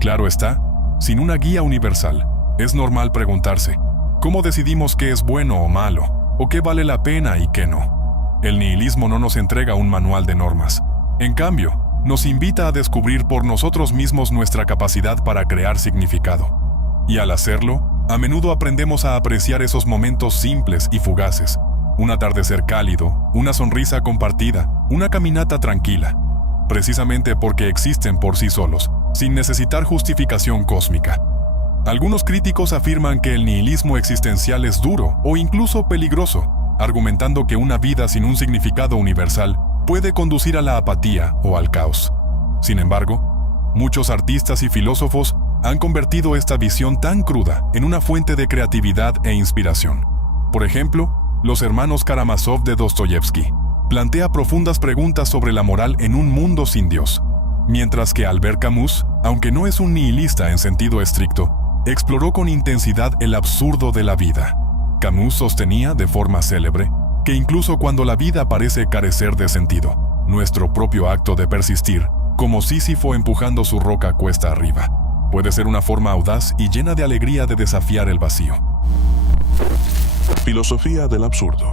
Claro está, sin una guía universal, es normal preguntarse, ¿cómo decidimos qué es bueno o malo, o qué vale la pena y qué no? El nihilismo no nos entrega un manual de normas. En cambio, nos invita a descubrir por nosotros mismos nuestra capacidad para crear significado. Y al hacerlo, a menudo aprendemos a apreciar esos momentos simples y fugaces. Un atardecer cálido, una sonrisa compartida, una caminata tranquila, precisamente porque existen por sí solos, sin necesitar justificación cósmica. Algunos críticos afirman que el nihilismo existencial es duro o incluso peligroso, argumentando que una vida sin un significado universal puede conducir a la apatía o al caos. Sin embargo, muchos artistas y filósofos han convertido esta visión tan cruda en una fuente de creatividad e inspiración. Por ejemplo, Los hermanos Karamazov de Dostoyevsky plantea profundas preguntas sobre la moral en un mundo sin Dios, mientras que Albert Camus, aunque no es un nihilista en sentido estricto, exploró con intensidad el absurdo de la vida. Camus sostenía, de forma célebre, que incluso cuando la vida parece carecer de sentido, nuestro propio acto de persistir, como Sísifo empujando su roca cuesta arriba, puede ser una forma audaz y llena de alegría de desafiar el vacío. Filosofía del absurdo.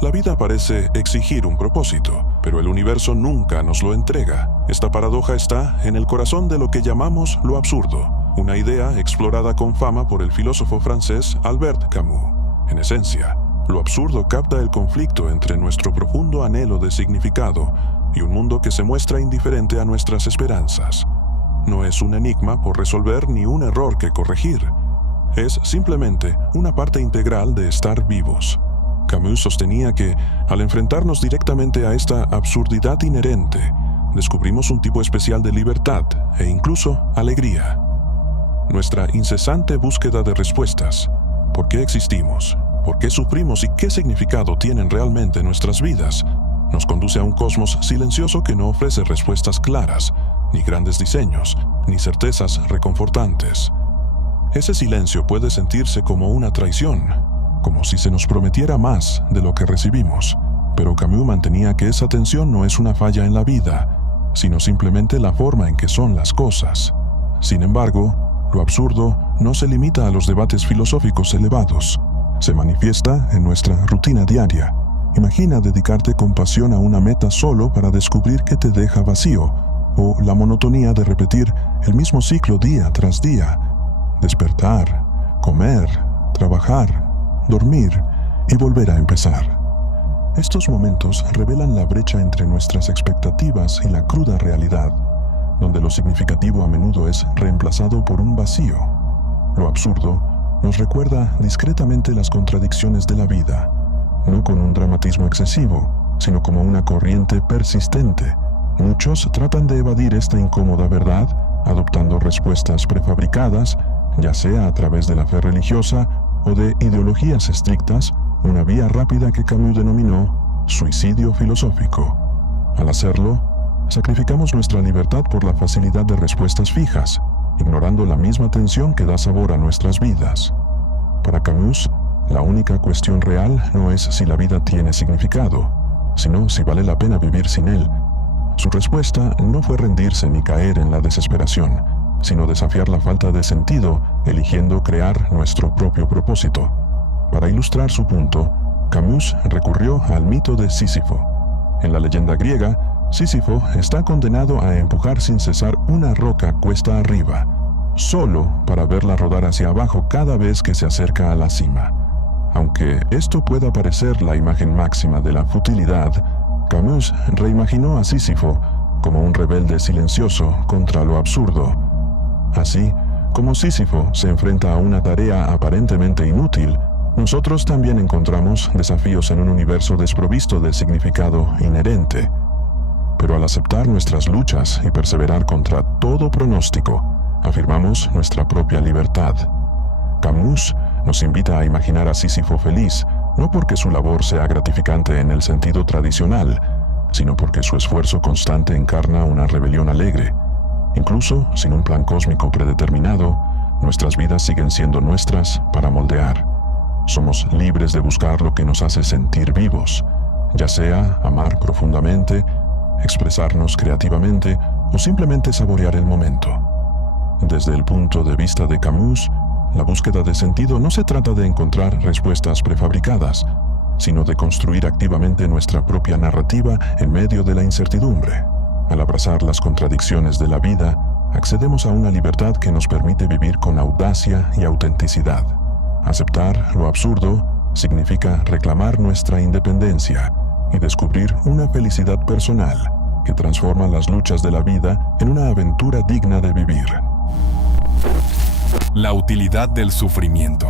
La vida parece exigir un propósito, pero el universo nunca nos lo entrega. Esta paradoja está en el corazón de lo que llamamos lo absurdo, una idea explorada con fama por el filósofo francés Albert Camus. En esencia, lo absurdo capta el conflicto entre nuestro profundo anhelo de significado y un mundo que se muestra indiferente a nuestras esperanzas. No es un enigma por resolver ni un error que corregir. Es simplemente una parte integral de estar vivos. Camus sostenía que, al enfrentarnos directamente a esta absurdidad inherente, descubrimos un tipo especial de libertad e incluso alegría. Nuestra incesante búsqueda de respuestas, ¿por qué existimos? ¿Por qué sufrimos y qué significado tienen realmente nuestras vidas? Nos conduce a un cosmos silencioso que no ofrece respuestas claras, ni grandes diseños, ni certezas reconfortantes. Ese silencio puede sentirse como una traición, como si se nos prometiera más de lo que recibimos. Pero Camus mantenía que esa tensión no es una falla en la vida, sino simplemente la forma en que son las cosas. Sin embargo, lo absurdo no se limita a los debates filosóficos elevados. Se manifiesta en nuestra rutina diaria. Imagina dedicarte con pasión a una meta solo para descubrir que te deja vacío, o la monotonía de repetir el mismo ciclo día tras día. Despertar, comer, trabajar, dormir y volver a empezar. Estos momentos revelan la brecha entre nuestras expectativas y la cruda realidad, donde lo significativo a menudo es reemplazado por un vacío. Lo absurdo nos recuerda discretamente las contradicciones de la vida, no con un dramatismo excesivo, sino como una corriente persistente. Muchos tratan de evadir esta incómoda verdad, adoptando respuestas prefabricadas, ya sea a través de la fe religiosa o de ideologías estrictas, una vía rápida que Camus denominó suicidio filosófico. Al hacerlo, sacrificamos nuestra libertad por la facilidad de respuestas fijas, ignorando la misma tensión que da sabor a nuestras vidas. Para Camus, la única cuestión real no es si la vida tiene significado, sino si vale la pena vivir sin él. Su respuesta no fue rendirse ni caer en la desesperación, sino desafiar la falta de sentido, eligiendo crear nuestro propio propósito. Para ilustrar su punto, Camus recurrió al mito de Sísifo. En la leyenda griega, Sísifo está condenado a empujar sin cesar una roca cuesta arriba, solo para verla rodar hacia abajo cada vez que se acerca a la cima. Aunque esto pueda parecer la imagen máxima de la futilidad, Camus reimaginó a Sísifo como un rebelde silencioso contra lo absurdo. Así, como Sísifo se enfrenta a una tarea aparentemente inútil, nosotros también encontramos desafíos en un universo desprovisto de significado inherente. Pero al aceptar nuestras luchas y perseverar contra todo pronóstico, afirmamos nuestra propia libertad. Camus nos invita a imaginar a Sísifo feliz, no porque su labor sea gratificante en el sentido tradicional, sino porque su esfuerzo constante encarna una rebelión alegre. Incluso sin un plan cósmico predeterminado, nuestras vidas siguen siendo nuestras para moldear. Somos libres de buscar lo que nos hace sentir vivos, ya sea amar profundamente, expresarnos creativamente o simplemente saborear el momento. Desde el punto de vista de Camus, la búsqueda de sentido no se trata de encontrar respuestas prefabricadas, sino de construir activamente nuestra propia narrativa en medio de la incertidumbre. Al abrazar las contradicciones de la vida, accedemos a una libertad que nos permite vivir con audacia y autenticidad. Aceptar lo absurdo significa reclamar nuestra independencia y descubrir una felicidad personal que transforma las luchas de la vida en una aventura digna de vivir. La utilidad del sufrimiento.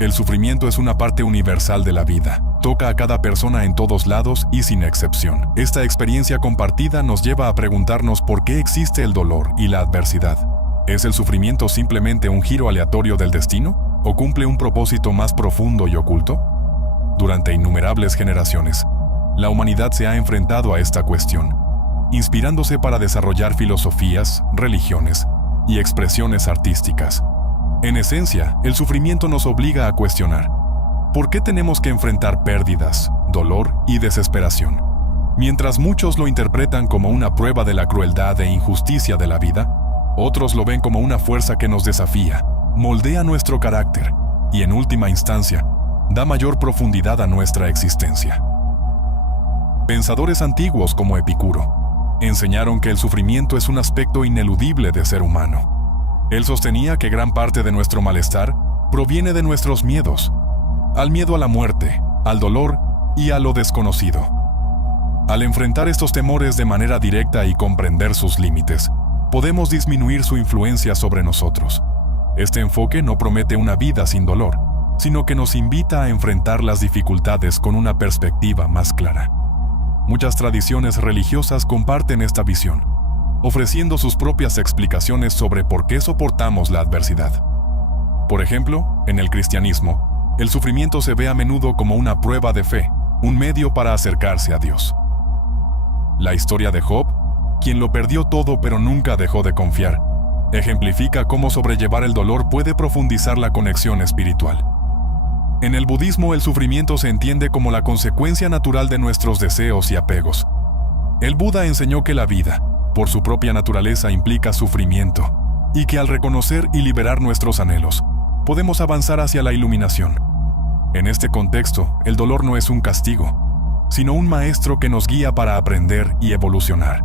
El sufrimiento es una parte universal de la vida. Toca a cada persona en todos lados y sin excepción. Esta experiencia compartida nos lleva a preguntarnos por qué existe el dolor y la adversidad. ¿Es el sufrimiento simplemente un giro aleatorio del destino o cumple un propósito más profundo y oculto? Durante innumerables generaciones, la humanidad se ha enfrentado a esta cuestión, inspirándose para desarrollar filosofías, religiones y expresiones artísticas. En esencia, el sufrimiento nos obliga a cuestionar: ¿por qué tenemos que enfrentar pérdidas, dolor y desesperación? Mientras muchos lo interpretan como una prueba de la crueldad e injusticia de la vida, otros lo ven como una fuerza que nos desafía, moldea nuestro carácter y, en última instancia, da mayor profundidad a nuestra existencia. Pensadores antiguos como Epicuro enseñaron que el sufrimiento es un aspecto ineludible de ser humano. Él sostenía que gran parte de nuestro malestar proviene de nuestros miedos, al miedo a la muerte, al dolor y a lo desconocido. Al enfrentar estos temores de manera directa y comprender sus límites, podemos disminuir su influencia sobre nosotros. Este enfoque no promete una vida sin dolor, sino que nos invita a enfrentar las dificultades con una perspectiva más clara. Muchas tradiciones religiosas comparten esta visión, ofreciendo sus propias explicaciones sobre por qué soportamos la adversidad. Por ejemplo, en el cristianismo, el sufrimiento se ve a menudo como una prueba de fe, un medio para acercarse a Dios. La historia de Job, quien lo perdió todo pero nunca dejó de confiar, ejemplifica cómo sobrellevar el dolor puede profundizar la conexión espiritual. En el budismo, el sufrimiento se entiende como la consecuencia natural de nuestros deseos y apegos. El Buda enseñó que la vida, por su propia naturaleza, implica sufrimiento, y que al reconocer y liberar nuestros anhelos, podemos avanzar hacia la iluminación. En este contexto, el dolor no es un castigo, sino un maestro que nos guía para aprender y evolucionar.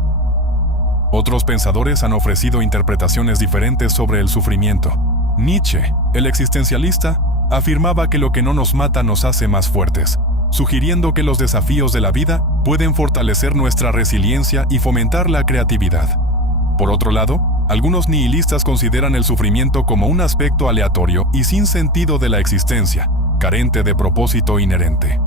Otros pensadores han ofrecido interpretaciones diferentes sobre el sufrimiento. Nietzsche, el existencialista, afirmaba que lo que no nos mata nos hace más fuertes, sugiriendo que los desafíos de la vida pueden fortalecer nuestra resiliencia y fomentar la creatividad. Por otro lado, algunos nihilistas consideran el sufrimiento como un aspecto aleatorio y sin sentido de la existencia, carente de propósito inherente.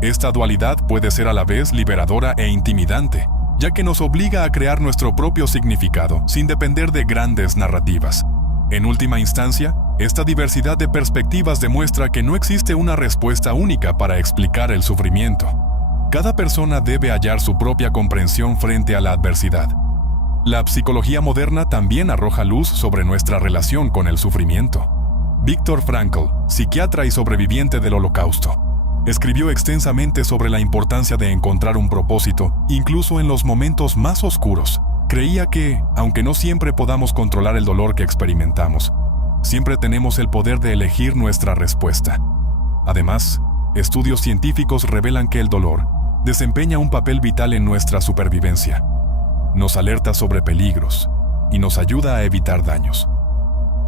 Esta dualidad puede ser a la vez liberadora e intimidante, ya que nos obliga a crear nuestro propio significado sin depender de grandes narrativas. En última instancia, esta diversidad de perspectivas demuestra que no existe una respuesta única para explicar el sufrimiento. Cada persona debe hallar su propia comprensión frente a la adversidad. La psicología moderna también arroja luz sobre nuestra relación con el sufrimiento. Viktor Frankl, psiquiatra y sobreviviente del Holocausto, escribió extensamente sobre la importancia de encontrar un propósito, incluso en los momentos más oscuros. Creía que, aunque no siempre podamos controlar el dolor que experimentamos, siempre tenemos el poder de elegir nuestra respuesta. Además, estudios científicos revelan que el dolor desempeña un papel vital en nuestra supervivencia. Nos alerta sobre peligros y nos ayuda a evitar daños.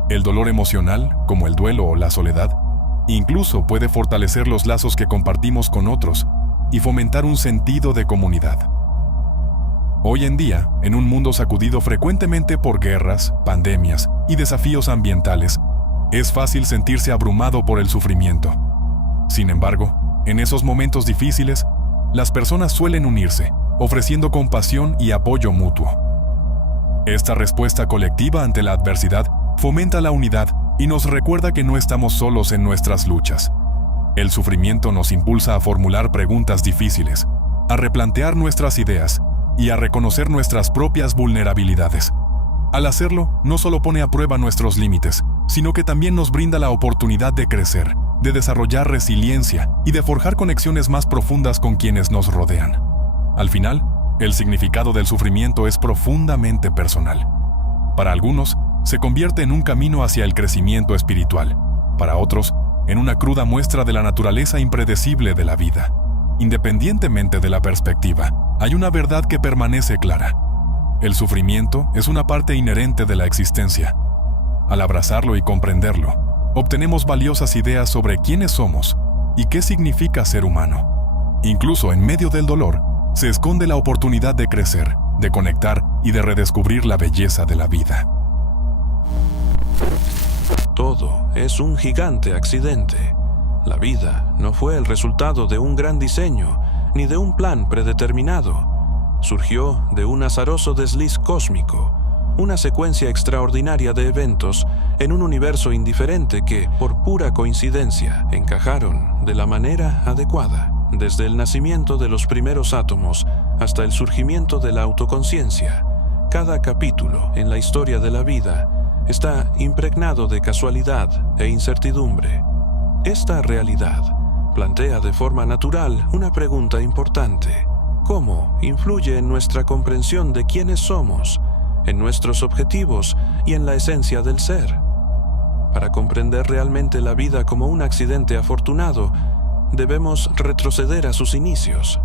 El dolor emocional, como el duelo o la soledad, incluso puede fortalecer los lazos que compartimos con otros y fomentar un sentido de comunidad. Hoy en día, en un mundo sacudido frecuentemente por guerras, pandemias y desafíos ambientales, es fácil sentirse abrumado por el sufrimiento. Sin embargo, en esos momentos difíciles, las personas suelen unirse, ofreciendo compasión y apoyo mutuo. Esta respuesta colectiva ante la adversidad fomenta la unidad y nos recuerda que no estamos solos en nuestras luchas. El sufrimiento nos impulsa a formular preguntas difíciles, a replantear nuestras ideas y a reconocer nuestras propias vulnerabilidades. Al hacerlo, no solo pone a prueba nuestros límites, sino que también nos brinda la oportunidad de crecer, de desarrollar resiliencia y de forjar conexiones más profundas con quienes nos rodean. Al final, el significado del sufrimiento es profundamente personal. Para algunos, se convierte en un camino hacia el crecimiento espiritual. Para otros, en una cruda muestra de la naturaleza impredecible de la vida. Independientemente de la perspectiva, hay una verdad que permanece clara. El sufrimiento es una parte inherente de la existencia. Al abrazarlo y comprenderlo, obtenemos valiosas ideas sobre quiénes somos y qué significa ser humano. Incluso en medio del dolor, se esconde la oportunidad de crecer, de conectar y de redescubrir la belleza de la vida. Todo es un gigante accidente. La vida no fue el resultado de un gran diseño, ni de un plan predeterminado. Surgió de un azaroso desliz cósmico, una secuencia extraordinaria de eventos en un universo indiferente que, por pura coincidencia, encajaron de la manera adecuada, desde el nacimiento de los primeros átomos hasta el surgimiento de la autoconciencia. Cada capítulo en la historia de la vida está impregnado de casualidad e incertidumbre. Esta realidad plantea de forma natural una pregunta importante: ¿cómo influye en nuestra comprensión de quiénes somos, en nuestros objetivos y en la esencia del ser? Para comprender realmente la vida como un accidente afortunado, debemos retroceder a sus inicios.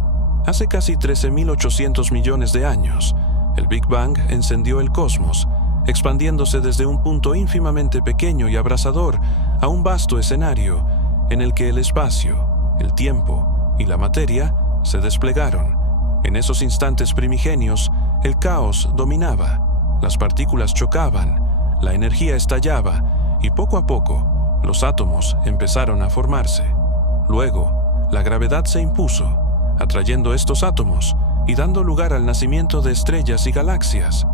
Hace casi 13.800 millones de años, el Big Bang encendió el cosmos, expandiéndose desde un punto ínfimamente pequeño y abrasador a un vasto escenario en el que el espacio, el tiempo y la materia se desplegaron. En esos instantes primigenios, el caos dominaba, las partículas chocaban, la energía estallaba y poco a poco los átomos empezaron a formarse. Luego, la gravedad se impuso, atrayendo estos átomos y dando lugar al nacimiento de estrellas y galaxias.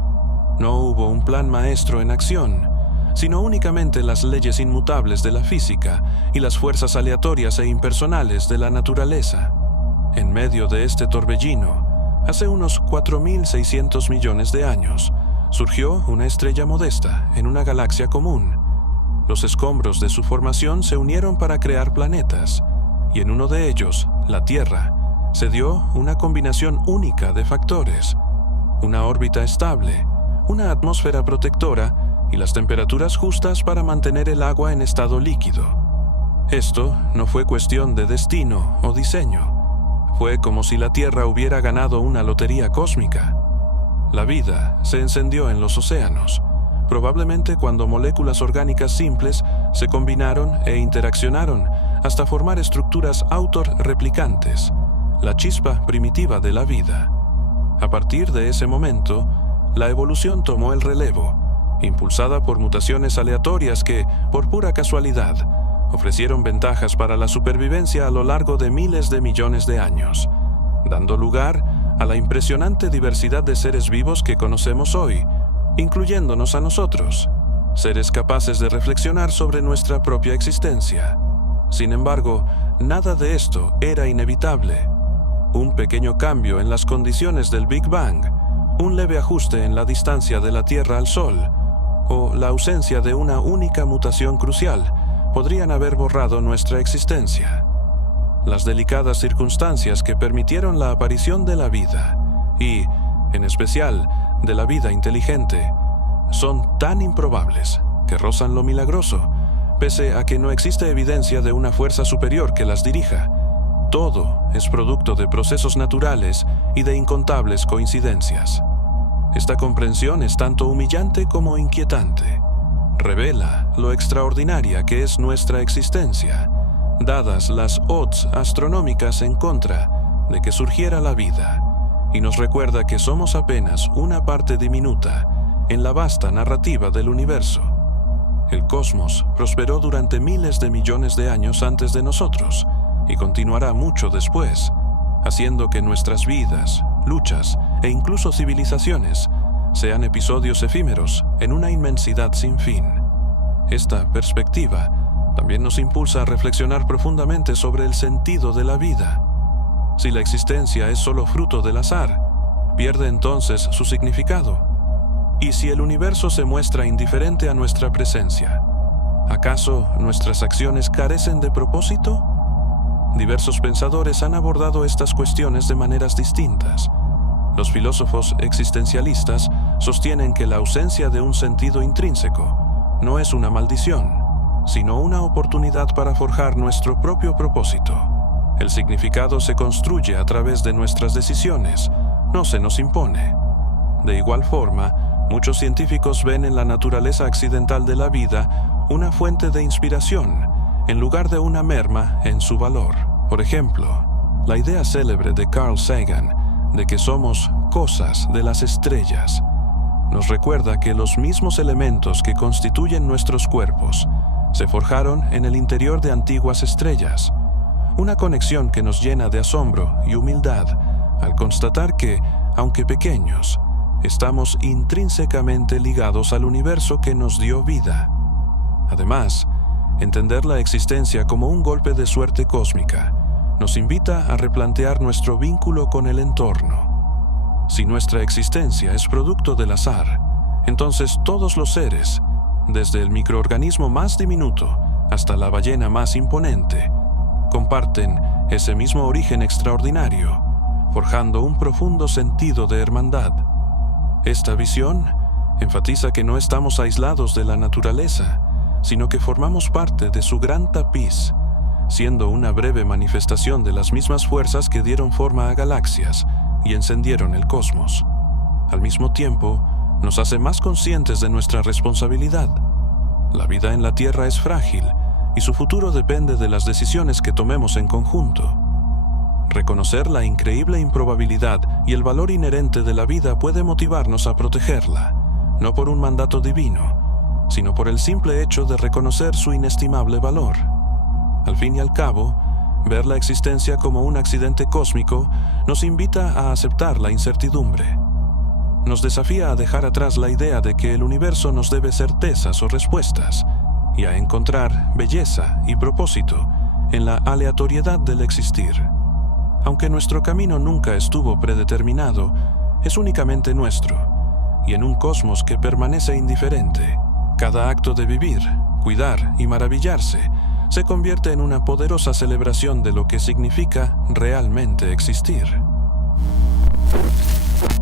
No hubo un plan maestro en acción, sino únicamente las leyes inmutables de la física y las fuerzas aleatorias e impersonales de la naturaleza. En medio de este torbellino, hace unos 4.600 millones de años, surgió una estrella modesta en una galaxia común. Los escombros de su formación se unieron para crear planetas, y en uno de ellos, la Tierra, se dio una combinación única de factores: una órbita estable, una atmósfera protectora y las temperaturas justas para mantener el agua en estado líquido. Esto no fue cuestión de destino o diseño. Fue como si la Tierra hubiera ganado una lotería cósmica. La vida se encendió en los océanos, probablemente cuando moléculas orgánicas simples se combinaron e interaccionaron hasta formar estructuras autorreplicantes, la chispa primitiva de la vida. A partir de ese momento, la evolución tomó el relevo, impulsada por mutaciones aleatorias que, por pura casualidad, ofrecieron ventajas para la supervivencia a lo largo de miles de millones de años, dando lugar a la impresionante diversidad de seres vivos que conocemos hoy, incluyéndonos a nosotros, seres capaces de reflexionar sobre nuestra propia existencia. Sin embargo, nada de esto era inevitable. Un pequeño cambio en las condiciones del Big Bang, un leve ajuste en la distancia de la Tierra al Sol, o la ausencia de una única mutación crucial, podrían haber borrado nuestra existencia. Las delicadas circunstancias que permitieron la aparición de la vida, y, en especial, de la vida inteligente, son tan improbables que rozan lo milagroso, pese a que no existe evidencia de una fuerza superior que las dirija. Todo es producto de procesos naturales y de incontables coincidencias. Esta comprensión es tanto humillante como inquietante. Revela lo extraordinaria que es nuestra existencia, dadas las odds astronómicas en contra de que surgiera la vida, y nos recuerda que somos apenas una parte diminuta en la vasta narrativa del universo. El cosmos prosperó durante miles de millones de años antes de nosotros, y continuará mucho después, haciendo que nuestras vidas, luchas e incluso civilizaciones sean episodios efímeros en una inmensidad sin fin. Esta perspectiva también nos impulsa a reflexionar profundamente sobre el sentido de la vida. Si la existencia es solo fruto del azar, pierde entonces su significado. ¿Y si el universo se muestra indiferente a nuestra presencia? ¿Acaso nuestras acciones carecen de propósito? Diversos pensadores han abordado estas cuestiones de maneras distintas. Los filósofos existencialistas sostienen que la ausencia de un sentido intrínseco no es una maldición, sino una oportunidad para forjar nuestro propio propósito. El significado se construye a través de nuestras decisiones, no se nos impone. De igual forma, muchos científicos ven en la naturaleza accidental de la vida una fuente de inspiración, en lugar de una merma en su valor. Por ejemplo, la idea célebre de Carl Sagan de que somos cosas de las estrellas nos recuerda que los mismos elementos que constituyen nuestros cuerpos se forjaron en el interior de antiguas estrellas, una conexión que nos llena de asombro y humildad al constatar que, aunque pequeños, estamos intrínsecamente ligados al universo que nos dio vida. Además, entender la existencia como un golpe de suerte cósmica nos invita a replantear nuestro vínculo con el entorno. Si nuestra existencia es producto del azar, entonces todos los seres, desde el microorganismo más diminuto hasta la ballena más imponente, comparten ese mismo origen extraordinario, forjando un profundo sentido de hermandad. Esta visión enfatiza que no estamos aislados de la naturaleza, sino que formamos parte de su gran tapiz, siendo una breve manifestación de las mismas fuerzas que dieron forma a galaxias y encendieron el cosmos. Al mismo tiempo, nos hace más conscientes de nuestra responsabilidad. La vida en la Tierra es frágil y su futuro depende de las decisiones que tomemos en conjunto. Reconocer la increíble improbabilidad y el valor inherente de la vida puede motivarnos a protegerla, no por un mandato divino, sino por el simple hecho de reconocer su inestimable valor. Al fin y al cabo, ver la existencia como un accidente cósmico nos invita a aceptar la incertidumbre. Nos desafía a dejar atrás la idea de que el universo nos debe certezas o respuestas y a encontrar belleza y propósito en la aleatoriedad del existir. Aunque nuestro camino nunca estuvo predeterminado, es únicamente nuestro, y en un cosmos que permanece indiferente, cada acto de vivir, cuidar y maravillarse se convierte en una poderosa celebración de lo que significa realmente existir.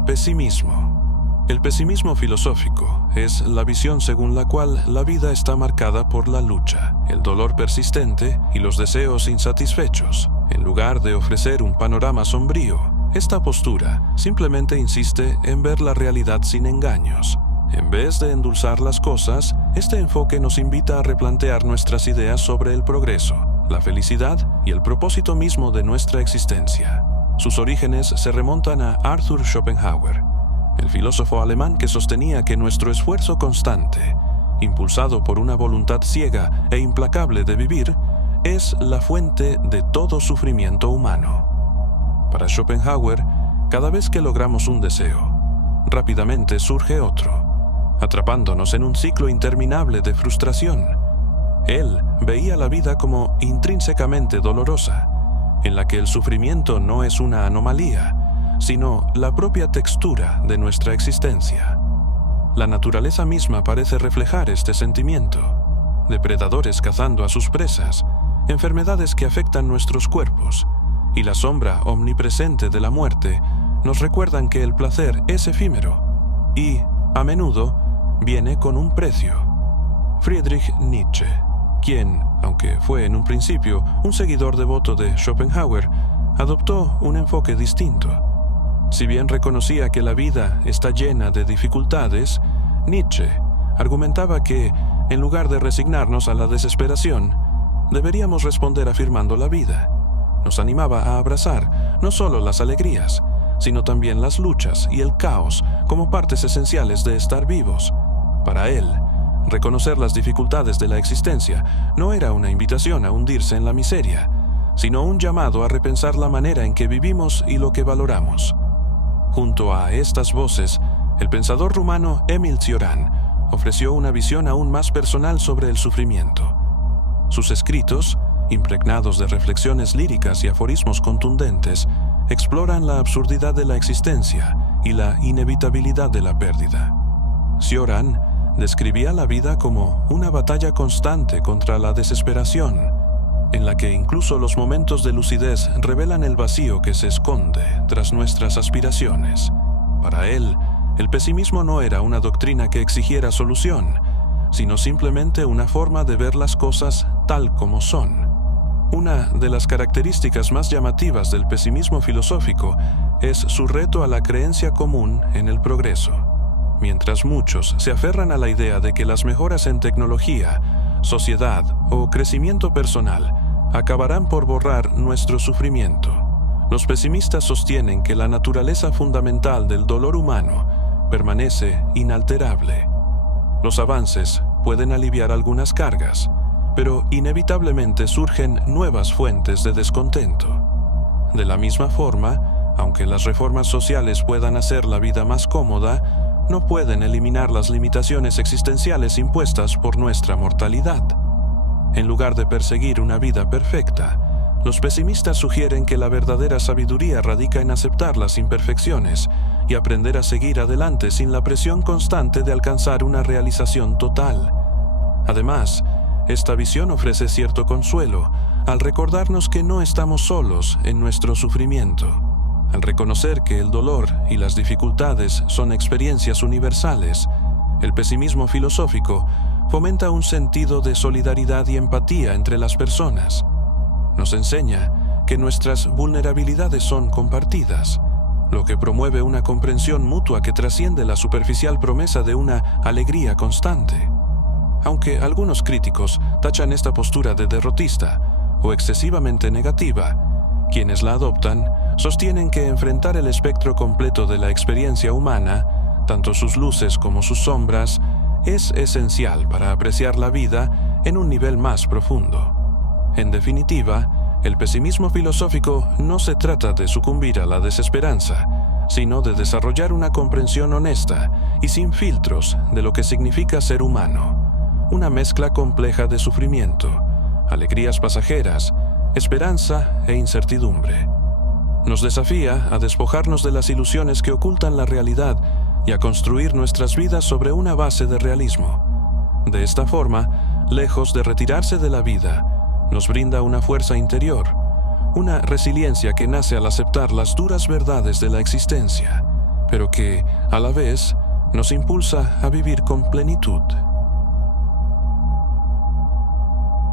Pesimismo. El pesimismo filosófico es la visión según la cual la vida está marcada por la lucha, el dolor persistente y los deseos insatisfechos. En lugar de ofrecer un panorama sombrío, esta postura simplemente insiste en ver la realidad sin engaños. En vez de endulzar las cosas, este enfoque nos invita a replantear nuestras ideas sobre el progreso, la felicidad y el propósito mismo de nuestra existencia. Sus orígenes se remontan a Arthur Schopenhauer, el filósofo alemán que sostenía que nuestro esfuerzo constante, impulsado por una voluntad ciega e implacable de vivir, es la fuente de todo sufrimiento humano. Para Schopenhauer, cada vez que logramos un deseo, rápidamente surge otro, atrapándonos en un ciclo interminable de frustración. Él veía la vida como intrínsecamente dolorosa, en la que el sufrimiento no es una anomalía, sino la propia textura de nuestra existencia. La naturaleza misma parece reflejar este sentimiento: depredadores cazando a sus presas, enfermedades que afectan nuestros cuerpos, y la sombra omnipresente de la muerte nos recuerdan que el placer es efímero y, a menudo, viene con un precio. Friedrich Nietzsche, quien, aunque fue en un principio un seguidor devoto de Schopenhauer, adoptó un enfoque distinto. Si bien reconocía que la vida está llena de dificultades, Nietzsche argumentaba que, en lugar de resignarnos a la desesperación, deberíamos responder afirmando la vida. Nos animaba a abrazar no solo las alegrías, sino también las luchas y el caos como partes esenciales de estar vivos. Para él, reconocer las dificultades de la existencia no era una invitación a hundirse en la miseria, sino un llamado a repensar la manera en que vivimos y lo que valoramos. Junto a estas voces, el pensador rumano Émile Cioran ofreció una visión aún más personal sobre el sufrimiento. Sus escritos, impregnados de reflexiones líricas y aforismos contundentes, exploran la absurdidad de la existencia y la inevitabilidad de la pérdida. Cioran describía la vida como una batalla constante contra la desesperación, en la que incluso los momentos de lucidez revelan el vacío que se esconde tras nuestras aspiraciones. Para él, el pesimismo no era una doctrina que exigiera solución, sino simplemente una forma de ver las cosas tal como son. Una de las características más llamativas del pesimismo filosófico es su reto a la creencia común en el progreso. Mientras muchos se aferran a la idea de que las mejoras en tecnología, sociedad o crecimiento personal acabarán por borrar nuestro sufrimiento, los pesimistas sostienen que la naturaleza fundamental del dolor humano permanece inalterable. Los avances pueden aliviar algunas cargas, pero inevitablemente surgen nuevas fuentes de descontento. De la misma forma, Aunque las reformas sociales puedan hacer la vida más cómoda, no pueden eliminar las limitaciones existenciales impuestas por nuestra mortalidad. En lugar de perseguir una vida perfecta, los pesimistas sugieren que la verdadera sabiduría radica en aceptar las imperfecciones y aprender a seguir adelante sin la presión constante de alcanzar una realización total. Además, esta visión ofrece cierto consuelo al recordarnos que no estamos solos en nuestro sufrimiento, al reconocer que el dolor y las dificultades son experiencias universales. El pesimismo filosófico fomenta un sentido de solidaridad y empatía entre las personas. Nos enseña que nuestras vulnerabilidades son compartidas, lo que promueve una comprensión mutua que trasciende la superficial promesa de una alegría constante. Aunque algunos críticos tachan esta postura de derrotista o excesivamente negativa, quienes la adoptan sostienen que enfrentar el espectro completo de la experiencia humana, tanto sus luces como sus sombras, es esencial para apreciar la vida en un nivel más profundo. En definitiva, el pesimismo filosófico no se trata de sucumbir a la desesperanza, sino de desarrollar una comprensión honesta y sin filtros de lo que significa ser humano, una mezcla compleja de sufrimiento, alegrías pasajeras, esperanza e incertidumbre. Nos desafía a despojarnos de las ilusiones que ocultan la realidad y a construir nuestras vidas sobre una base de realismo. De esta forma, lejos de retirarse de la vida, nos brinda una fuerza interior, una resiliencia que nace al aceptar las duras verdades de la existencia, pero que, a la vez, nos impulsa a vivir con plenitud.